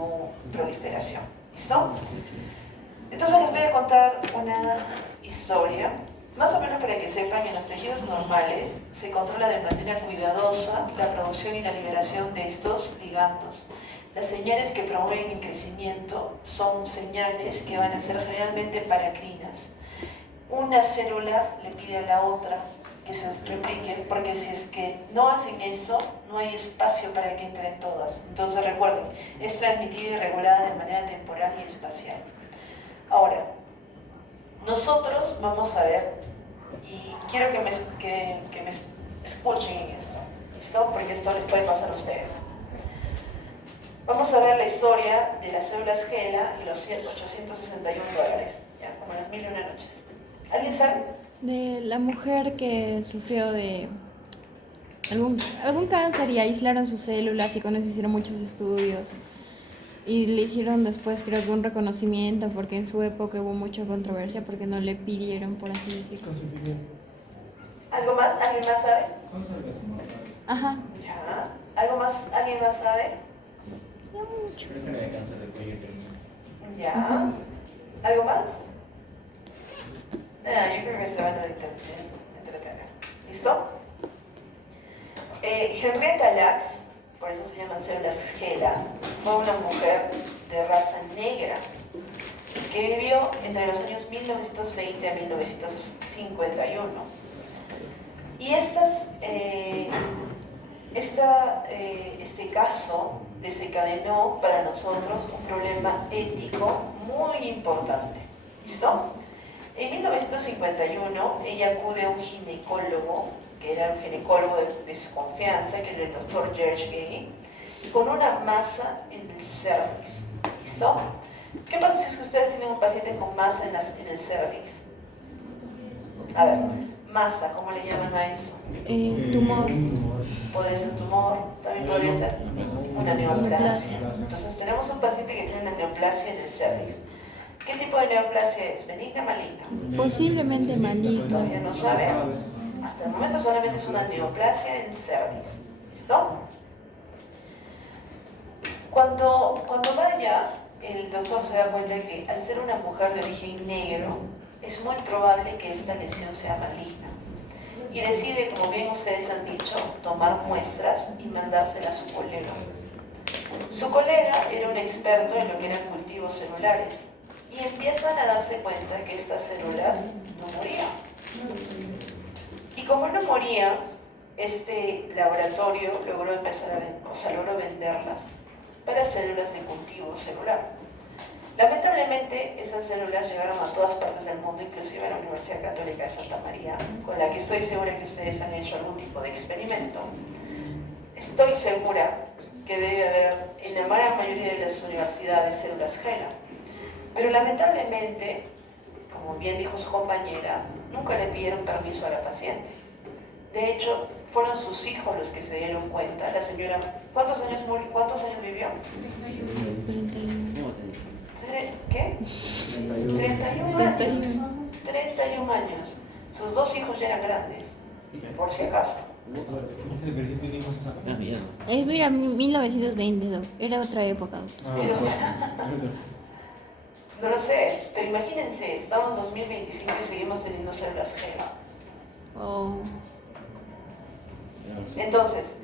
su proliferación. ¿Listo? Entonces les voy a contar una historia, más o menos para que sepan que en los tejidos normales se controla de manera cuidadosa la producción y la liberación de estos ligandos. Las señales que promueven el crecimiento son señales que van a ser generalmente paracrinas. Una célula le pide a la otra que se replique, porque si es que no hacen eso, no hay espacio para que entren todas. Entonces recuerden, es transmitida y regulada de manera temporal y espacial. Ahora, nosotros vamos a ver, y quiero que me escuchen en esto, ¿listo? Porque esto les puede pasar a ustedes. Vamos a ver la historia de las células GELA y los $861, ya, como las 1001 noches. ¿Alguien sabe? De la mujer que sufrió de algún cáncer y aislaron sus células y con eso hicieron muchos estudios. Y le hicieron después, creo que un reconocimiento, porque en su época hubo mucha controversia porque no le pidieron, por así decirlo. ¿Algo más? ¿Alguien más sabe? Son células inmortales. Ajá. Ya. ¿Algo más? ¿Alguien más sabe? No mucho. Creo que no hay cáncer de cuello terminal. Ya. ¿Algo más? Yo creo que se van a entretener. ¿Listo? Henrietta Lacks, por eso se llaman células GELA, fue una mujer de raza negra que vivió entre los años 1920 a 1951. Y este caso desencadenó para nosotros un problema ético muy importante. ¿Listo? En 1951 ella acude a un ginecólogo, que era un ginecólogo de su confianza, que era el doctor George Gay, con una masa en el cervix. ¿Listo? ¿Qué pasa si es que ustedes tienen un paciente con masa en el cervix? A ver, masa, ¿cómo le llaman a eso? Tumor. Podría ser un tumor, también podría ser una neoplasia. Entonces tenemos un paciente que tiene una neoplasia en el cervix. ¿Qué tipo de neoplasia es? ¿Benigna o maligna? Posiblemente maligno. Todavía no sabemos. Hasta el momento solamente es una neoplasia en cervix. ¿Listo? Cuando vaya, el doctor se da cuenta que al ser una mujer de origen negro, es muy probable que esta lesión sea maligna. Y decide, como bien ustedes han dicho, tomar muestras y mandárselas a su colega. Su colega era un experto en lo que eran cultivos celulares y empiezan a darse cuenta que estas células no morían. Y como no morían, este laboratorio logró logró venderlas para células de cultivo celular. Lamentablemente, esas células llegaron a todas partes del mundo, inclusive a la Universidad Católica de Santa María, con la que estoy segura que ustedes han hecho algún tipo de experimento. Estoy segura que debe haber en la gran mayoría de las universidades células GELA, pero lamentablemente, como bien dijo su compañera, nunca le pidieron permiso a la paciente. De hecho, fueron sus hijos los que se dieron cuenta. La señora, ¿cuántos años vivió? 31. ¿Qué? 31 años. 31 años. Sus dos hijos ya eran grandes, por si acaso. Mira, 1922. Era otra época. Pero, no lo sé, pero imagínense, estamos en 2025 y seguimos teniendo células GELA. Oh. Entonces,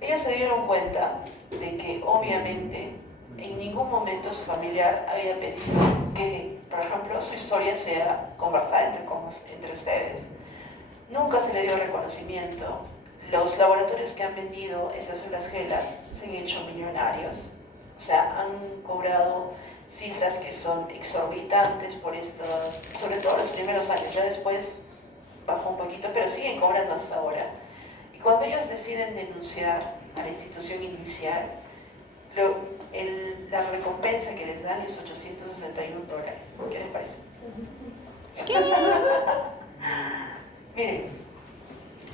ellos se dieron cuenta de que obviamente en ningún momento su familiar había pedido que, por ejemplo, su historia sea conversada entre ustedes. Nunca se le dio reconocimiento. Los laboratorios que han vendido esas células GELA se han hecho millonarios. O sea, han cobrado cifras que son exorbitantes por estos, sobre todo los primeros años. Ya después bajó un poquito, pero siguen cobrando hasta ahora. Y cuando ellos deciden denunciar a la institución inicial, la recompensa que les dan es $861. ¿Qué les parece? Miren,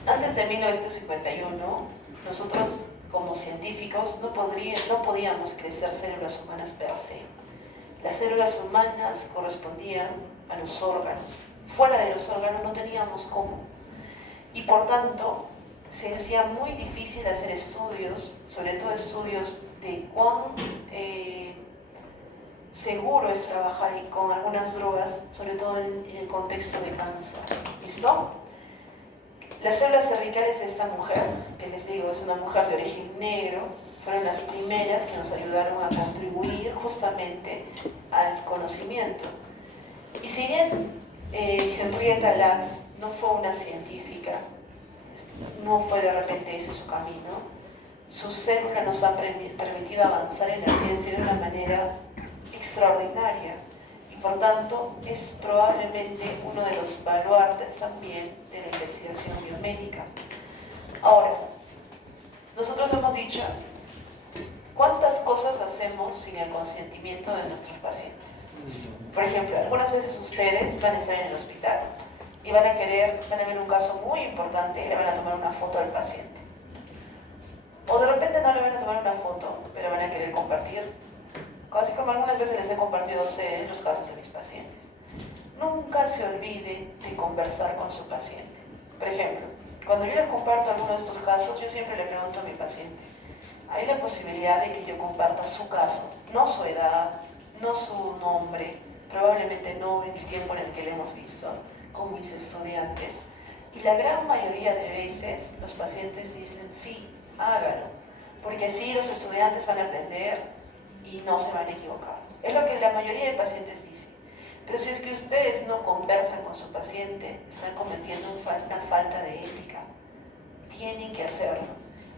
antes de 1951, nosotros como científicos no podíamos crecer células humanas per se. Las células humanas correspondían a los órganos. Fuera de los órganos no teníamos cómo. Y por tanto, se hacía muy difícil hacer estudios, sobre todo estudios de cuán seguro es trabajar con algunas drogas, sobre todo en el contexto de cáncer. ¿Listo? Las células cervicales de esta mujer, que les digo es una mujer de origen negro, fueron las primeras que nos ayudaron a contribuir justamente al conocimiento. Y si bien Henrietta Lacks no fue una científica, no fue de repente ese su camino, sus células nos han permitido avanzar en la ciencia de una manera extraordinaria y por tanto es probablemente uno de los baluartes también de la investigación biomédica. Ahora, nosotros hemos dicho cuántas cosas hacemos sin el consentimiento de nuestros pacientes. Por ejemplo, algunas veces ustedes van a estar en el hospital y van a ver un caso muy importante y le van a tomar una foto al paciente. O de repente no le van a tomar una foto, pero van a querer compartir. Así como algunas veces les he compartido a ustedes los casos de mis pacientes. Nunca se olvide de conversar con su paciente. Por ejemplo, cuando yo les comparto alguno de estos casos, yo siempre le pregunto a mi paciente, ¿hay la posibilidad de que yo comparta su caso? No su edad, no su nombre, probablemente no en el tiempo en el que le hemos visto con mis estudiantes. Y la gran mayoría de veces los pacientes dicen, sí, hágalo, porque así los estudiantes van a aprender y no se van a equivocar. Es lo que la mayoría de pacientes dicen. Pero si es que ustedes no conversan con su paciente, están cometiendo una falta de ética. Tienen que hacerlo.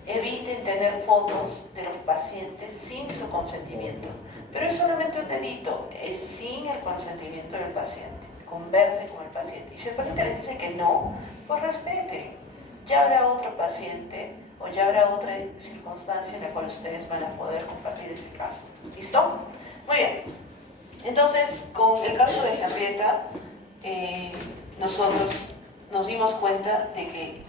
Eviten tener fotos de los pacientes sin su consentimiento. Pero es solamente un dedito, es sin el consentimiento del paciente. Conversen con el paciente. Y si el paciente les dice que no, pues respeten. Ya habrá otro paciente o ya habrá otra circunstancia en la cual ustedes van a poder compartir ese caso. ¿Listo? Muy bien. Entonces, con el caso de Henrietta, nosotros nos dimos cuenta de que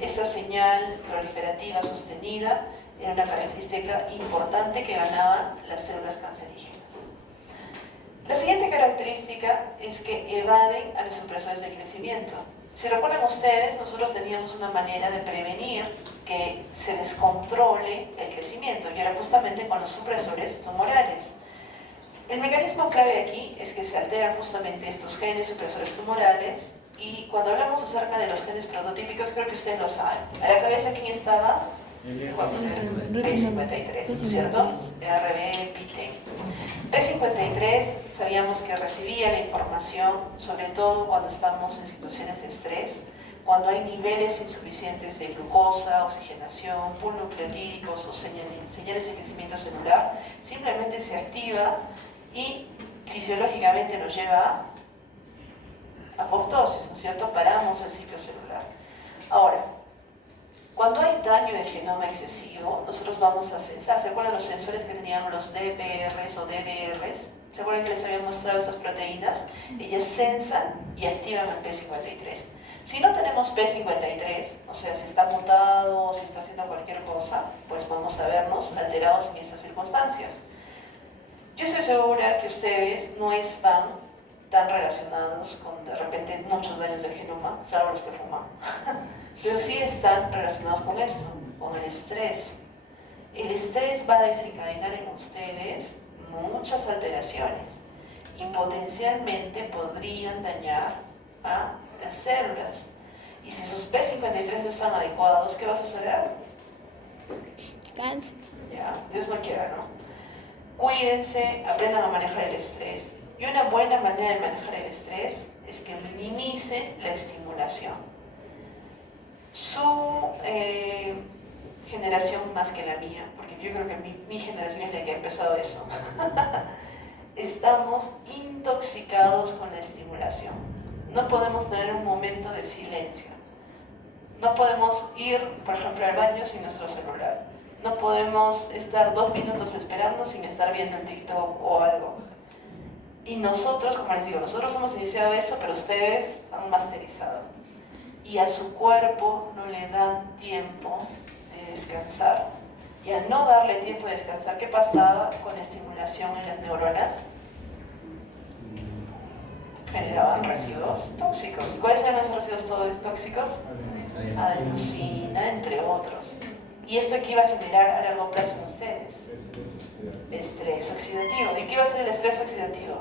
esta señal proliferativa sostenida era una característica importante que ganaban las células cancerígenas. La siguiente característica es que evaden a los supresores del crecimiento. Si recuerdan ustedes, nosotros teníamos una manera de prevenir que se descontrole el crecimiento y era justamente con los supresores tumorales. El mecanismo clave aquí es que se alteran justamente estos genes supresores tumorales y cuando hablamos acerca de los genes prototípicos, creo que ustedes lo saben. A la cabeza, ¿quién estaba? P53, ¿no es cierto? RB, PIT. P53 sabíamos que recibía la información, sobre todo cuando estamos en situaciones de estrés, cuando hay niveles insuficientes de glucosa, oxigenación, nucleotídicos o señales de crecimiento celular, simplemente se activa y fisiológicamente nos lleva a apoptosis, ¿no es cierto? Paramos el ciclo celular. Ahora, cuando hay daño del genoma excesivo, nosotros vamos a censar. ¿Se acuerdan los sensores que teníamos los DPRs o DDRs? ¿Se acuerdan que les había mostrado estas proteínas? Ellas censan y activan el P53. Si no tenemos P53, o sea, si está mutado o si está haciendo cualquier cosa, pues vamos a vernos alterados en estas circunstancias. Yo estoy segura que ustedes no están tan relacionados con, de repente, muchos daños del genoma, salvo los que fuman. Pero sí están relacionados con esto, con el estrés. El estrés va a desencadenar en ustedes muchas alteraciones y potencialmente podrían dañar a las células. Y si sus P53 no están adecuados, ¿qué va a suceder? Cáncer. Ya, Dios no quiera, ¿no? Cuídense, aprendan a manejar el estrés. Y una buena manera de manejar el estrés es que minimicen la estimulación. Su generación más que la mía, porque yo creo que mi generación es la que ha empezado eso, estamos intoxicados con la estimulación. No podemos tener un momento de silencio. No podemos ir, por ejemplo, al baño sin nuestro celular. No podemos estar 2 minutos esperando sin estar viendo el TikTok o algo. Y nosotros, como les digo, nosotros hemos iniciado eso, pero ustedes han masterizado. Y a su cuerpo no le dan tiempo de descansar. Y al no darle tiempo de descansar, ¿qué pasaba con la estimulación en las neuronas? Generaban residuos tóxicos. ¿Y cuáles eran esos residuos tóxicos? Adenosina, entre otros. Y esto que iba a generar a largo plazo en ustedes. Estrés oxidativo. ¿De qué va a ser el estrés oxidativo?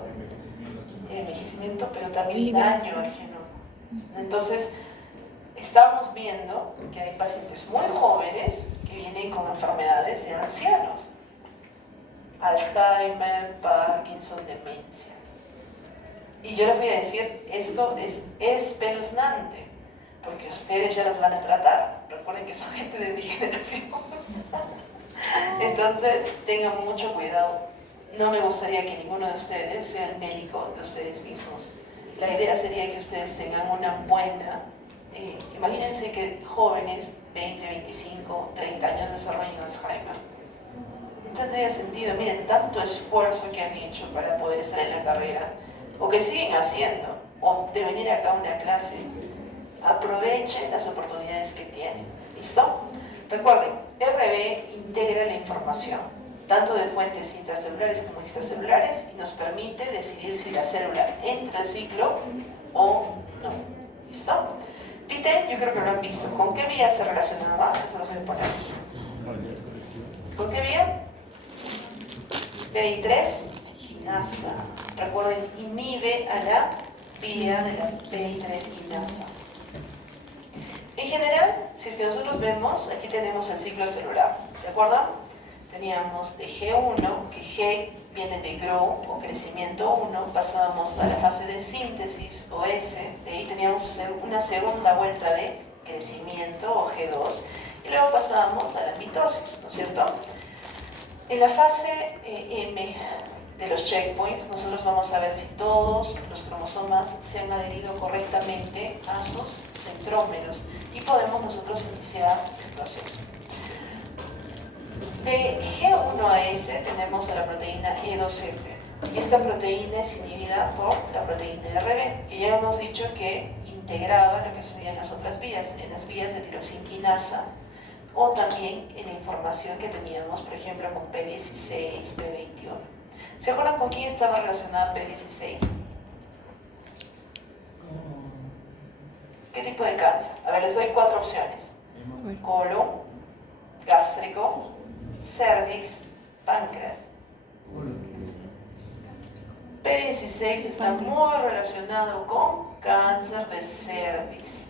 Envejecimiento, pero también daño al genoma. Entonces, estamos viendo que hay pacientes muy jóvenes que vienen con enfermedades de ancianos. Alzheimer, Parkinson, demencia. Y yo les voy a decir, esto es espeluznante, porque ustedes ya los van a tratar. Recuerden que son gente de mi generación. Entonces, tengan mucho cuidado. No me gustaría que ninguno de ustedes sea el médico de ustedes mismos. La idea sería que ustedes tengan una buena... imagínense que jóvenes, 20, 25, 30 años, desarrollen Alzheimer. No tendría sentido. Miren, tanto esfuerzo que han hecho para poder estar en la carrera, o que siguen haciendo, o de venir acá a una clase. Aprovechen las oportunidades que tienen. ¿Listo? Recuerden, RB integra la información, tanto de fuentes intracelulares como extracelulares, y nos permite decidir si la célula entra al ciclo o no. ¿Listo? Pite, yo creo que lo han visto. ¿Con qué vía se relacionaba? Eso lo voy a poner. ¿Con qué vía? PI3 quinasa. Recuerden, inhibe a la vía de la PI3 quinasa. En general, si es que nosotros vemos, aquí tenemos el ciclo celular, ¿de acuerdo? Teníamos de G1, que G viene de grow o crecimiento 1, pasábamos a la fase de síntesis o S, de ahí teníamos una segunda vuelta de crecimiento o G2, y luego pasábamos a la mitosis, ¿no es cierto? En la fase M de los checkpoints, nosotros vamos a ver si todos los cromosomas se han adherido correctamente a sus centrómeros y podemos nosotros iniciar el proceso. De G1 a S tenemos a la proteína E2F y esta proteína es inhibida por la proteína RB, que ya hemos dicho que integraba lo que sucedía en las otras vías, en las vías de tirosinquinasa o también en la información que teníamos, por ejemplo, con P16, P21. ¿Se acuerdan con quién estaba relacionada P16? ¿Qué tipo de cáncer? A ver, les doy 4 opciones. Colon, gástrico, cervix, páncreas. P16 está muy relacionado con cáncer de cervix.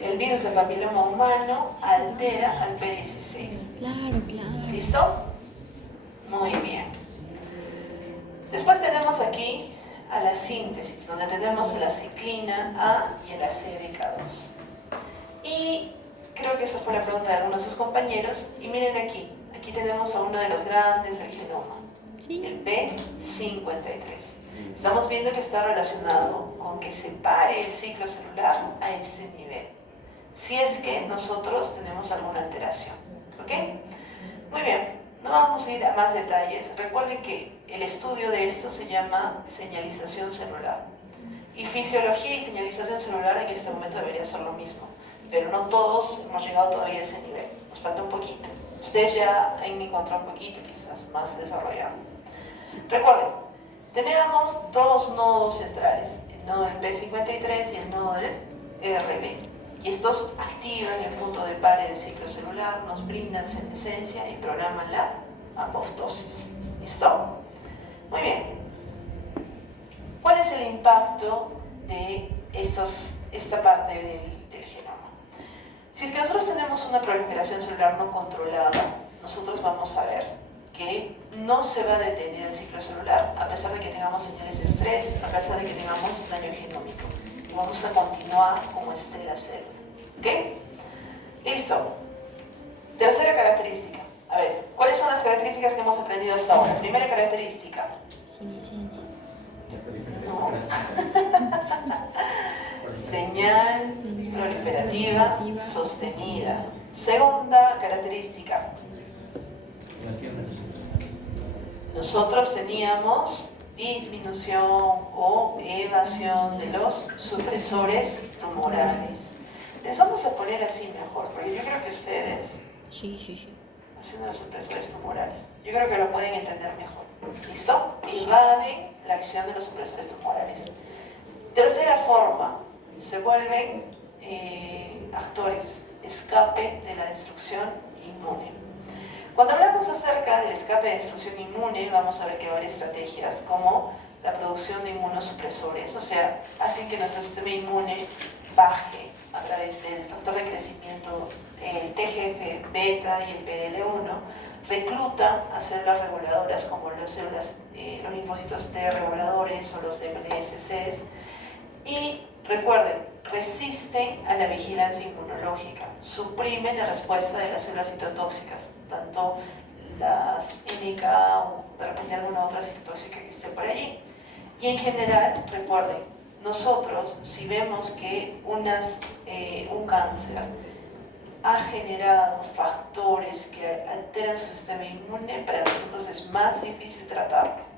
El virus del papiloma humano altera al P16. Claro, claro. ¿Listo? Muy bien. Después tenemos aquí a la síntesis, donde tenemos a la ciclina A y a la CDK2. Y creo que esa fue la pregunta de algunos de sus compañeros. Y miren aquí, aquí tenemos a uno de los grandes del genoma, el P53. Estamos viendo que está relacionado con que se pare el ciclo celular a este nivel, si es que nosotros tenemos alguna alteración. ¿Ok? Muy bien. No vamos a ir a más detalles. Recuerden que el estudio de esto se llama señalización celular. Y fisiología y señalización celular en este momento debería ser lo mismo. Pero no todos hemos llegado todavía a ese nivel. Nos falta un poquito. Ustedes ya han encontrado un poquito quizás más desarrollado. Recuerden, teníamos dos nodos centrales. El nodo del P53 y el nodo del RB. Y estos activan el punto de pare del ciclo celular, nos brindan senescencia y programan la apoptosis. ¿Listo? Muy bien. ¿Cuál es el impacto de esta parte del genoma? Si es que nosotros tenemos una proliferación celular no controlada, nosotros vamos a ver que no se va a detener el ciclo celular a pesar de que tengamos señales de estrés, a pesar de que tengamos daño genómico. Vamos a continuar como esté la célula. ¿Ok? Listo. Tercera característica. A ver, ¿cuáles son las características que hemos aprendido hasta ahora? Primera característica. Senescencia. No. Señal proliferativa sostenida. Segunda característica. Nosotros teníamos disminución o evasión de los supresores tumorales. Les vamos a poner así mejor, porque yo creo que ustedes, haciendo los supresores tumorales, yo creo que lo pueden entender mejor. ¿Listo? Invaden la acción de los supresores tumorales. Tercera forma, se vuelven actores, escape de la destrucción inmune. Cuando hablamos acerca del escape de destrucción inmune, vamos a ver que hay varias estrategias como la producción de inmunosupresores, o sea, hacen que nuestro sistema inmune baje a través del factor de crecimiento, el TGF-beta y el PDL1, recluta a células reguladoras como las células, los linfocitos T reguladores o los MDSCs, y recuerden, resisten a la vigilancia inmunológica, suprimen la respuesta de las células citotóxicas, tanto las NK o de repente alguna otra citotóxica que esté por allí. Y en general, recuerden, nosotros si vemos que un cáncer ha generado factores que alteran su sistema inmune, para nosotros es más difícil tratarlo.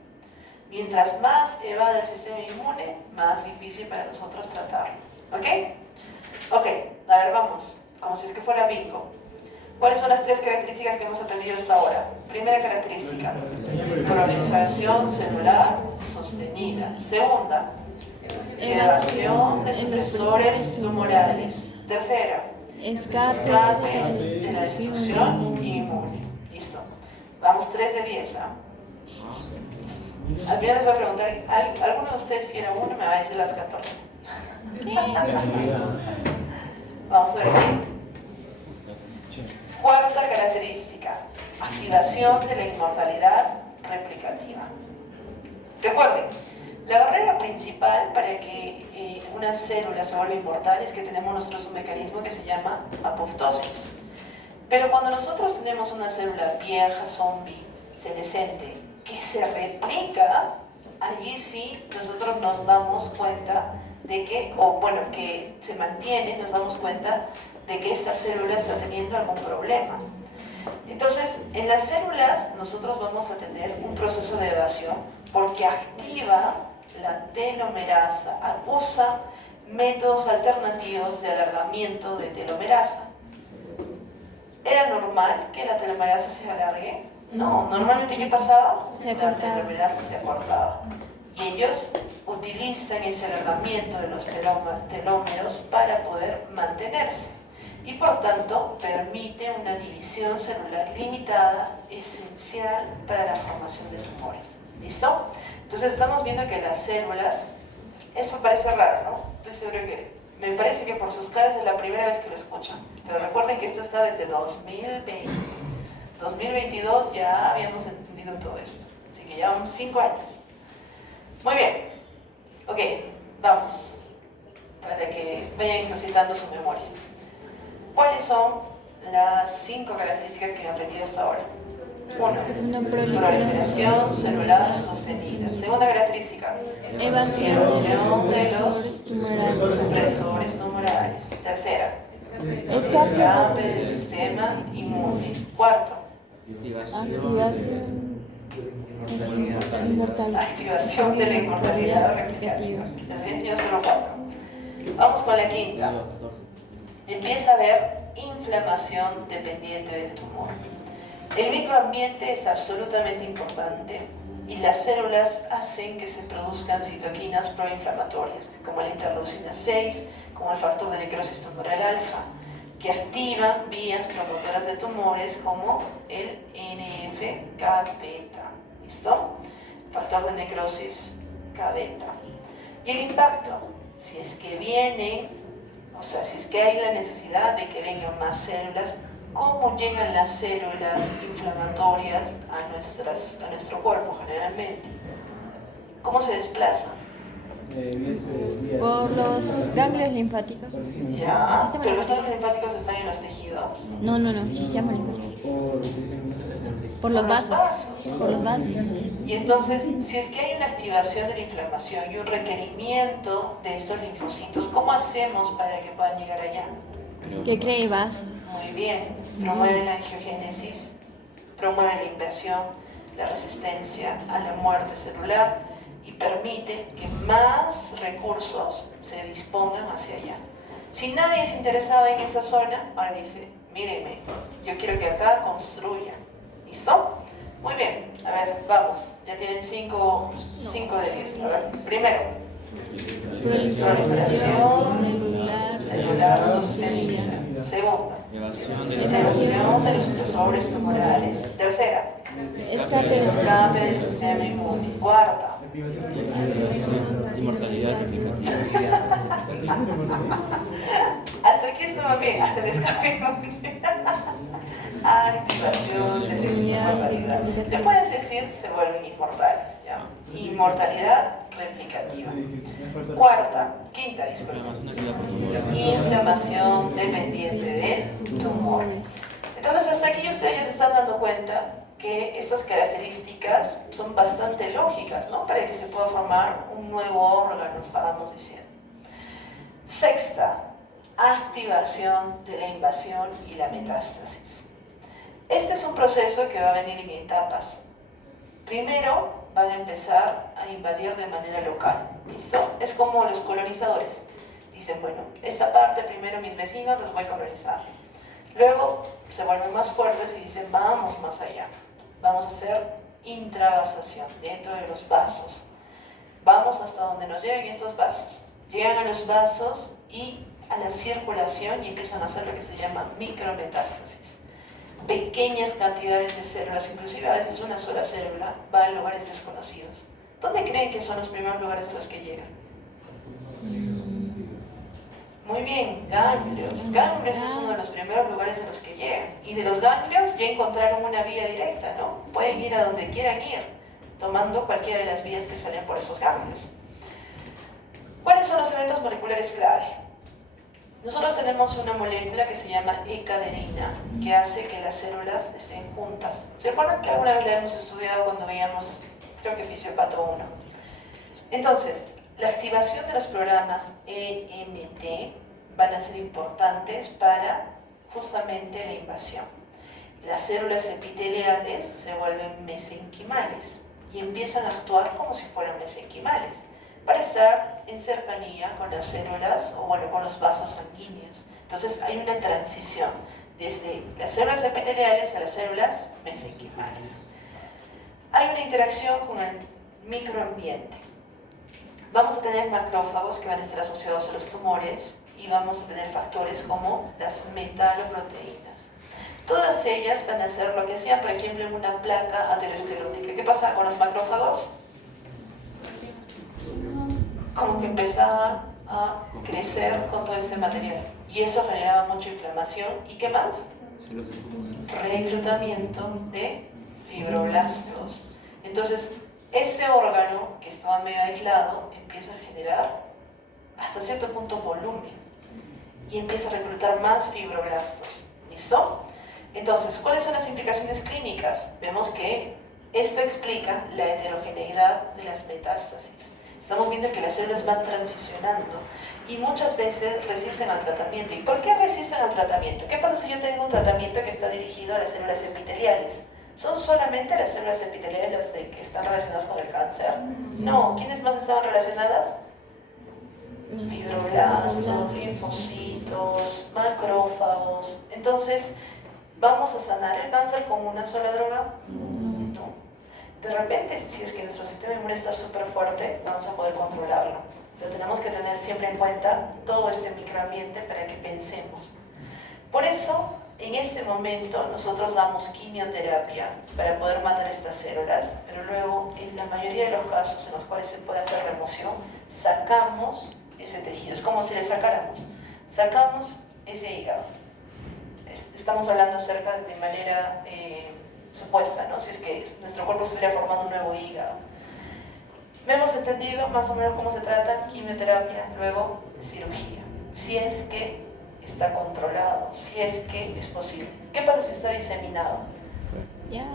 Mientras más evada el sistema inmune, más difícil para nosotros tratarlo. ¿Ok? Ok, a ver, vamos, como si es que fuera bingo. ¿Cuáles son las 3 características que hemos aprendido hasta ahora? Primera característica, proliferación celular sostenida. Segunda, evasión de supresores tumorales. Tercera, escape de la destrucción inmune. Listo. Vamos 3 de 10. Al final les voy a preguntar, ¿alguno de ustedes si quiera uno me va a decir las 14? Vamos a ver aquí. Cuarta característica, activación de la inmortalidad replicativa. Recuerden, la barrera principal para que una célula se vuelva inmortal es que tenemos nosotros un mecanismo que se llama apoptosis. Pero cuando nosotros tenemos una célula vieja, zombie, senescente, que se replica, allí sí nosotros nos damos cuenta de que, que se mantiene, nos damos cuenta de que esta célula está teniendo algún problema. Entonces, en las células nosotros vamos a tener un proceso de evasión porque activa la telomerasa, usa métodos alternativos de alargamiento de telomerasa. ¿Era normal que la telomerasa se alargue? No, normalmente ¿qué pasaba? La telomerasa se acortaba. Y ellos utilizan ese alargamiento de los telómeros para poder mantenerse. Y por tanto permite una división celular limitada, esencial para la formación de tumores. ¿Listo? Entonces estamos viendo que las células, eso parece raro, ¿no? Estoy seguro que, me parece que por sus caras es la primera vez que lo escuchan. Pero recuerden que esto está desde 2020. 2022 ya habíamos entendido todo esto. Así que ya 5 años. Muy bien. Ok, vamos. Para que vayan ejercitando su memoria. ¿Cuáles son las 5 características que he aprendido hasta ahora? 1. Proliferación celular sostenida. Segunda característica. Evasión de los supresores tumorales. Tercera. Escape del sistema inmune. Cuarto. Activación de la inmortalidad replicativa. Les voy a enseñar solo 4. Vamos con la quinta. Empieza a haber inflamación dependiente del tumor. El microambiente es absolutamente importante y las células hacen que se produzcan citoquinas proinflamatorias, como la interleucina 6, como el factor de necrosis tumoral alfa, que activan vías promotoras de tumores como el NF-κ-beta. ¿Listo? Factor de necrosis K-beta. Y el impacto, si es que vienen, o sea, si es que hay la necesidad de que vengan más células, ¿cómo llegan las células inflamatorias a nuestro cuerpo generalmente? ¿Cómo se desplazan? Por los ganglios linfáticos. Ya, pero los ganglios linfáticos están en los tejidos. No, sistema linfático. Por los vasos. Por los vasos. Y entonces, si es que hay una activación de la inflamación y un requerimiento de esos linfocitos, ¿cómo hacemos para que puedan llegar allá? Que cree vasos. Muy bien, promueve la angiogénesis, promueve la invasión, la resistencia a la muerte celular y permite que más recursos se dispongan hacia allá. Si nadie se interesaba en esa zona, ahora dice, mírenme, yo quiero que acá construyan. ¿Listo? Muy bien, a ver, vamos, ya tienen 5 de 10. A ver, primero, proliferación celular sostenida. Segundo, Evasión de Evasión de los sucesores tumorales. Tercera, escape del sistema inmune. Cuarta, activación y mortalidad replicativa. hasta aquí estaba bien, hasta el escape inmune. Activación de la inmortalidad. Le pueden decir se vuelven inmortales, ¿ya? Inmortalidad replicativa. Quinta, disculpe. Inflamación dependiente del tumor. Entonces, hasta aquí ustedes ya se están dando cuenta que estas características son bastante lógicas, ¿no? Para que se pueda formar un nuevo órgano, estábamos diciendo. Sexta, activación de la invasión y la metástasis. Este es un proceso que va a venir en etapas. Primero van a empezar a invadir de manera local, ¿listo? Es como los colonizadores. Dicen, bueno, esta parte primero mis vecinos los voy a colonizar. Luego se vuelven más fuertes y dicen, vamos más allá. Vamos a hacer intravasación dentro de los vasos. Vamos hasta donde nos lleguen estos vasos. Llegan a los vasos y a la circulación y empiezan a hacer lo que se llama micrometástasis. Pequeñas cantidades de células, inclusive a veces una sola célula, va a lugares desconocidos. ¿Dónde creen que son los primeros lugares a los que llegan? Muy bien, ganglios. Ganglios es uno de los primeros lugares a los que llegan. Y de los ganglios ya encontraron una vía directa, ¿no? Pueden ir a donde quieran ir, tomando cualquiera de las vías que salen por esos ganglios. ¿Cuáles son los eventos moleculares clave? Nosotros tenemos una molécula que se llama E-cadenina, que hace que las células estén juntas. ¿Se acuerdan que alguna vez la hemos estudiado cuando veíamos, creo que Fisiopato 1? Entonces, la activación de los programas EMT van a ser importantes para justamente la invasión. Las células epiteliales se vuelven mesenquimales y empiezan a actuar como si fueran mesenquimales, para estar en cercanía con las células o bueno, con los vasos sanguíneos. Entonces hay una transición desde las células epiteliales a las células mesenquimales. Hay una interacción con el microambiente. Vamos a tener macrófagos que van a estar asociados a los tumores y vamos a tener factores como las metaloproteínas. Todas ellas van a hacer lo que hacían, por ejemplo, en una placa aterosclerótica. ¿Qué pasa con los macrófagos? Como que empezaba a crecer con todo ese material y eso generaba mucha inflamación. ¿Y qué más? Reclutamiento de fibroblastos. Entonces, ese órgano que estaba medio aislado empieza a generar hasta cierto punto volumen y empieza a reclutar más fibroblastos. ¿Listo? Entonces, ¿cuáles son las implicaciones clínicas? Vemos que esto explica la heterogeneidad de las metástasis. Estamos viendo que las células van transicionando y muchas veces resisten al tratamiento. ¿Y por qué resisten al tratamiento? ¿Qué pasa si yo tengo un tratamiento que está dirigido a las células epiteliales? ¿Son solamente las células epiteliales las que están relacionadas con el cáncer? No. ¿Quiénes más estaban relacionadas? Fibroblastos, linfocitos, macrófagos. Entonces, ¿vamos a sanar el cáncer con una sola droga? No. De repente, si es que nuestro sistema inmune está súper fuerte, vamos a poder controlarlo. Pero tenemos que tener siempre en cuenta todo este microambiente para que pensemos. Por eso, en este momento, nosotros damos quimioterapia para poder matar estas células, pero luego, en la mayoría de los casos en los cuales se puede hacer remoción, sacamos ese tejido. Es como si le sacamos ese hígado. Estamos hablando acerca de manera supuesta, ¿no? Si es que nuestro cuerpo se hubiera formando un nuevo hígado. Hemos entendido más o menos cómo se trata quimioterapia, luego cirugía. Si es que está controlado, si es que es posible. ¿Qué pasa si está diseminado? Ya.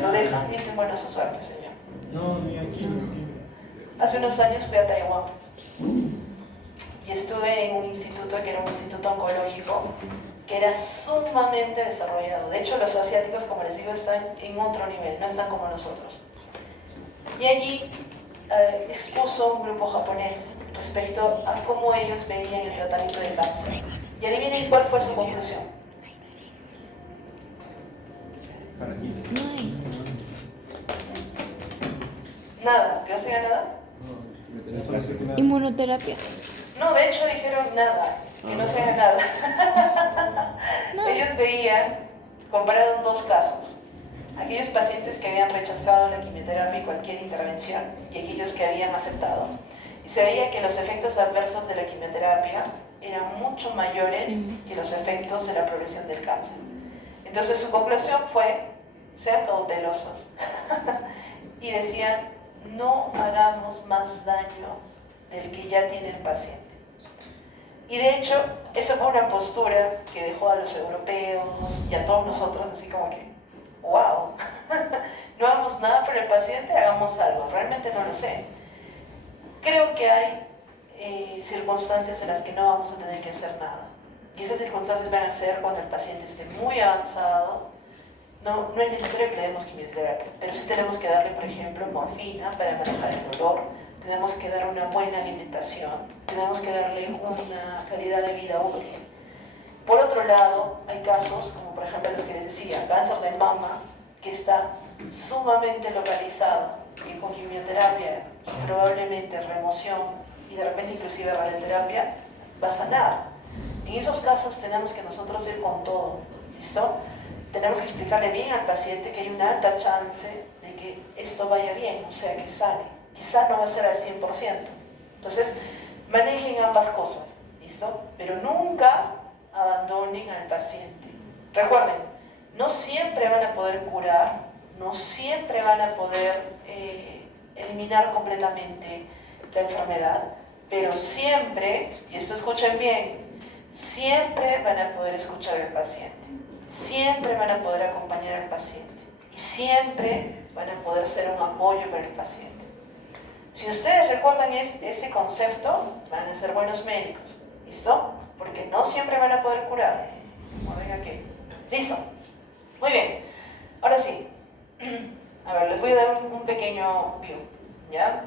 Lo dejan y dicen, bueno, su suerte, señor. No, ni aquí. Hace unos años fui a Taiwán y estuve en un instituto que era un instituto oncológico que era sumamente desarrollado. De hecho, los asiáticos, como les digo, están en otro nivel, no están como nosotros. Y allí expuso un grupo japonés respecto a cómo ellos veían el tratamiento del cáncer. Y adivinen cuál fue su conclusión. No hay. Nada, ¿que no se nada? Inmunoterapia. No, de hecho dijeron nada, que no se haga nada. No. Ellos veían, compararon dos casos. Aquellos pacientes que habían rechazado la quimioterapia y cualquier intervención y aquellos que habían aceptado. Y se veía que los efectos adversos de la quimioterapia eran mucho mayores que los efectos de la progresión del cáncer. Entonces su conclusión fue, sean cautelosos. Y decían, no hagamos más daño del que ya tiene el paciente. Y de hecho, esa fue una postura que dejó a los europeos y a todos nosotros así como que, wow, no hagamos nada por el paciente, hagamos algo. Realmente no lo sé. Creo que hay circunstancias en las que no vamos a tener que hacer nada. Y esas circunstancias van a ser cuando el paciente esté muy avanzado. No es necesario que le demos quimioterapia, pero sí tenemos que darle, por ejemplo, morfina para manejar el dolor. Tenemos que dar una buena alimentación, tenemos que darle una calidad de vida útil. Por otro lado, hay casos, como por ejemplo los que les decía, cáncer de mama, que está sumamente localizado, y con quimioterapia y probablemente remoción y de repente inclusive radioterapia, va a sanar. En esos casos tenemos que nosotros ir con todo, ¿listo? Tenemos que explicarle bien al paciente que hay una alta chance de que esto vaya bien, o sea, que sane. Quizás no va a ser al 100%. Entonces, manejen ambas cosas, ¿listo? Pero nunca abandonen al paciente. Recuerden, no siempre van a poder curar, no siempre van a poder eliminar completamente la enfermedad, pero siempre, y esto escuchen bien, siempre van a poder escuchar al paciente, siempre van a poder acompañar al paciente y siempre van a poder ser un apoyo para el paciente. Si ustedes recuerdan ese concepto, van a ser buenos médicos, ¿listo? Porque no siempre van a poder curar. Como ven aquí. ¿Listo? Muy bien. Ahora sí. A ver, les voy a dar un pequeño view, ¿ya?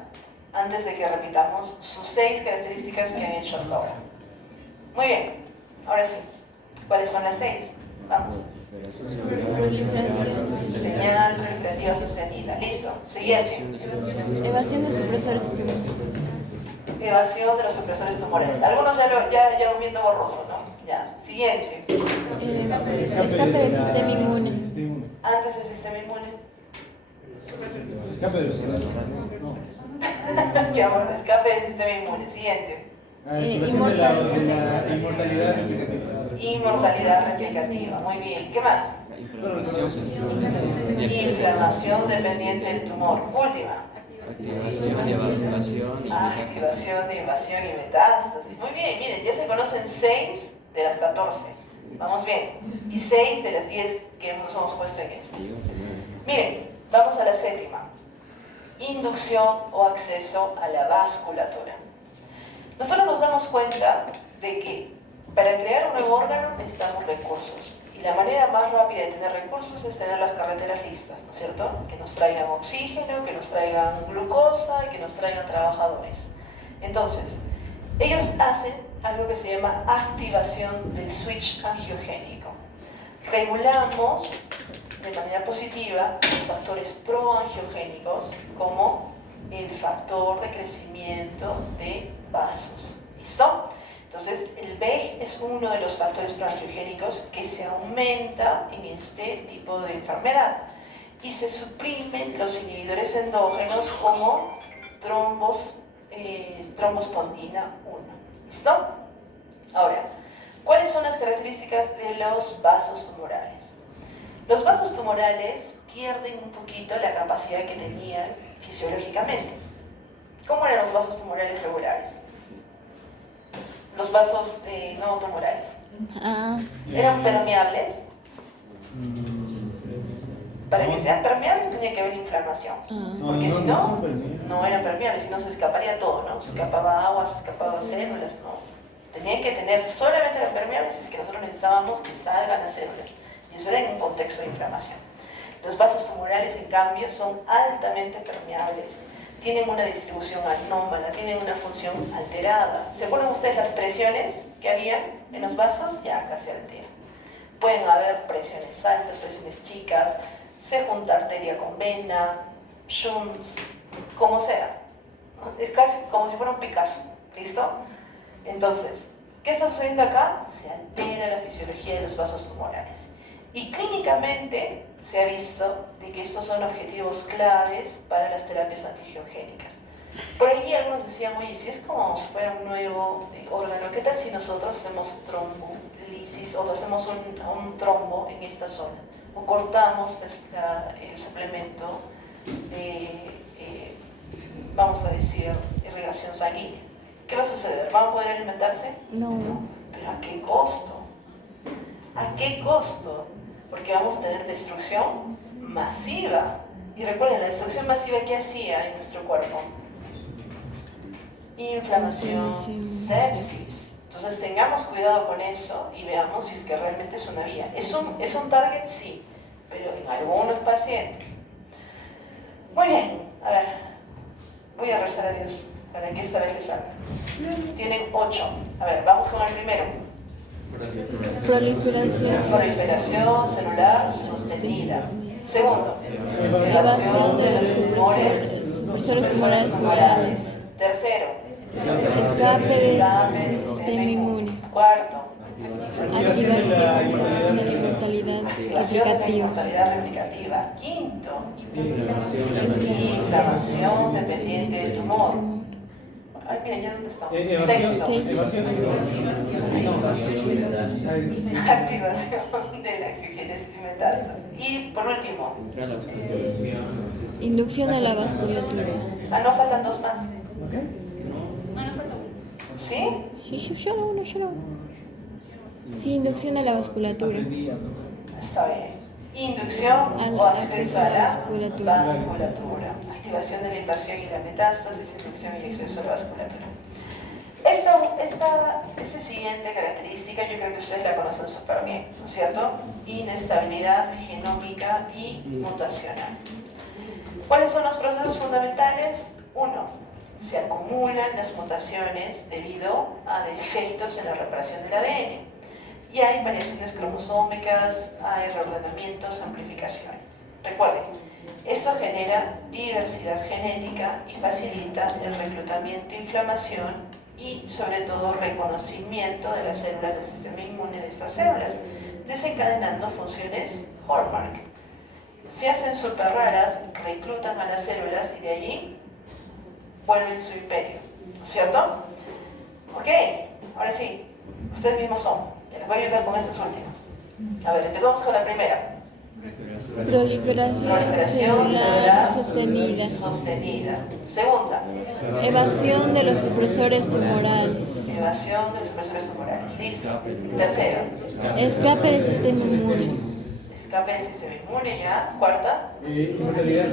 Antes de que repitamos sus 6 características que han hecho hasta ahora. Muy bien. Ahora sí. ¿Cuáles son las 6? Vamos. Señal proliferativa sostenida. Listo. Siguiente. Evasión de supresores tumorales. Evasión de los supresores tumorales. Algunos ya van viendo borroso, ¿no? Ya. Siguiente. Escape del sistema inmune. Antes del sistema inmune. Escape del sistema. Ya, bueno, escape del sistema inmune. Siguiente. Inmortalidad replicativa. Inmortalidad replicativa. Muy bien. ¿Qué más? Inflamación dependiente del tumor. Última. Activación de evasión y Activación de invasión y metástasis. Muy bien, miren, ya se conocen 6 de las 14. Vamos bien. Y 6 de las 10 que nos hemos puesto en esta. Miren, vamos a la 7ª. Inducción o acceso a la vasculatura. Nosotros nos damos cuenta de que para crear un nuevo órgano necesitamos recursos. Y la manera más rápida de tener recursos es tener las carreteras listas, ¿no es cierto? Que nos traigan oxígeno, que nos traigan glucosa y que nos traigan trabajadores. Entonces, ellos hacen algo que se llama activación del switch angiogénico. Regulamos de manera positiva los factores proangiogénicos como el factor de crecimiento de vasos. ¿Listo? Entonces, el VEG es uno de los factores proangiogénicos que se aumenta en este tipo de enfermedad y se suprimen los inhibidores endógenos como trombospondina 1. ¿Listo? Ahora, ¿cuáles son las características de los vasos tumorales? Los vasos tumorales pierden un poquito la capacidad que tenían fisiológicamente. ¿Cómo eran los vasos tumorales regulares? Los vasos no tumorales. ¿Eran permeables? Para que sean permeables tenía que haber inflamación. Porque si no, no eran permeables, si no se escaparía todo, ¿no? Se escapaba agua, se escapaban células, ¿no? Tenían que tener, solamente eran permeables, es que nosotros necesitábamos que salgan las células. Y eso era en un contexto de inflamación. Los vasos tumorales, en cambio, son altamente permeables. Tienen una distribución anómala, tienen una función alterada. ¿Se acuerdan ustedes las presiones que había en los vasos? Ya acá se alteran. Pueden haber presiones altas, presiones chicas, se junta arteria con vena, shunts, como sea, Es casi como si fuera un Picasso. ¿Listo? Entonces, ¿qué está sucediendo acá? Se altera la fisiología de los vasos tumorales. Y clínicamente se ha visto de que estos son objetivos claves para las terapias antiangiogénicas. Por ahí algunos decían, oye, si es como si fuera un nuevo órgano, ¿qué tal si nosotros hacemos trombolisis o hacemos un trombo en esta zona? O cortamos el suplemento de, vamos a decir, irrigación sanguínea. ¿Qué va a suceder? ¿Van a poder alimentarse? No. ¿Pero a qué costo? ¿A qué costo? Porque vamos a tener destrucción masiva. Y recuerden, la destrucción masiva, ¿qué hacía en nuestro cuerpo? Inflamación, sepsis. Entonces tengamos cuidado con eso y veamos si es que realmente es una vía. ¿Es un target? Sí, pero en algunos pacientes. Muy bien, a ver, voy a rezar a Dios para que esta vez les salga. Tienen 8. A ver, vamos con el primero. Proliferación celular sostenida. Segundo, elevación de los tumores tumorales. Tercero, escape del sistema inmune. Cuarto, Activación de la inmortalidad replicativa. Quinto, inflamación dependiente del tumor. Ay, miren, ¿ya dónde estamos? Sexto, activación de la angiogénesis y metástasis. Y por último, inducción a la vasculatura. no faltan 2 más. ¿Sí? Sí, solo uno. Sí, inducción a la vasculatura. Está bien. Inducción o acceso a la vasculatura. Activación de la invasión y la metástasis, inducción y acceso a la vasculatura. Esta siguiente característica yo creo que ustedes la conocen súper bien, ¿no es cierto? Inestabilidad genómica y mutacional. ¿Cuáles son los procesos fundamentales? 1. Se acumulan las mutaciones debido a defectos en la reparación del ADN. Y hay variaciones cromosómicas, hay reordenamientos, amplificaciones. Recuerden, esto genera diversidad genética y facilita el reclutamiento, inflamación y sobre todo reconocimiento de las células del sistema inmune de estas células, desencadenando funciones hallmark. Se hacen súper raras, reclutan a las células y de allí vuelven su imperio, ¿no es cierto? Ok, ahora sí, ustedes mismos son. Les voy a ayudar con estas últimas. A ver, empezamos con la primera. Proliferación celular sostenida. Segunda. Evasión de los supresores tumorales. Evasión de los supresores tumorales. Listo. Tercera. Escape del sistema inmune. Escape del sistema inmune, ya. Cuarta. Inmortalidad.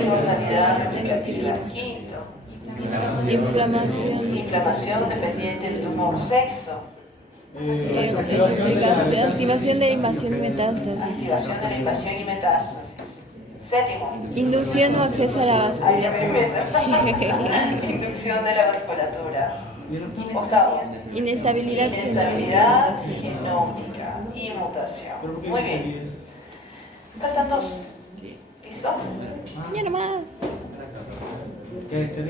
Inmortalidad replicativa. Quinto. Inflamación dependiente del tumor. Sexto. Activación de la invasión y metástasis. Activación de la invasión y metástasis. Séptimo. Inducción o acceso a la vasculatura. Inducción de la vasculatura. Octavo. Inestabilidad genómica y mutación. Muy bien. Faltan 2. ¿Listo? Ya nomás.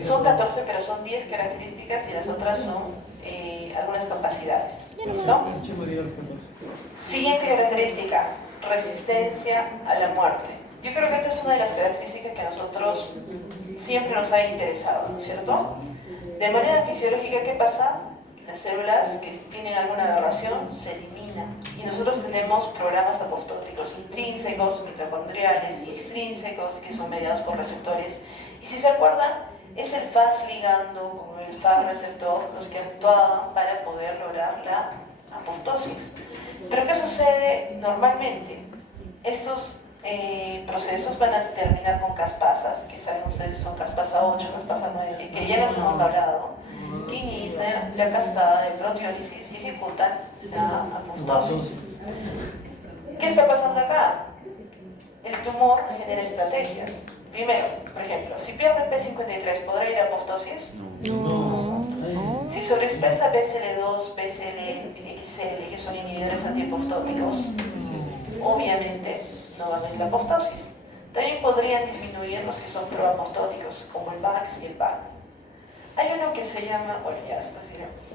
Son 14, pero son 10 características y las otras son algunas capacidades. ¿Listo? Siguiente característica, resistencia a la muerte. Yo creo que esta es una de las características que a nosotros siempre nos ha interesado, ¿no es cierto? De manera fisiológica, ¿qué pasa? Las células que tienen alguna aberración se eliminan y nosotros tenemos programas apoptóticos intrínsecos, mitocondriales y extrínsecos que son mediados por receptores. Y si se acuerdan, es el Fas ligando con el Fas receptor los que actuaban para poder lograr la apoptosis. Pero ¿qué sucede normalmente? Estos procesos van a terminar con caspasas, que saben ustedes son caspasa 8, caspasa 9, que ya les hemos hablado, que inician la cascada de proteólisis y ejecutan la apoptosis. ¿Qué está pasando acá? El tumor genera estrategias. Primero, por ejemplo, si pierde P53, ¿podrá ir a apoptosis? No. Si sobreexpresa BCL2, BCL, XL, que son inhibidores antiapoptóticos, obviamente no van a ir a la apoptosis. También podrían disminuir los que son proapoptóticos, como el VAX y el PAD. Hay uno que se llama, bueno, ya después diremos,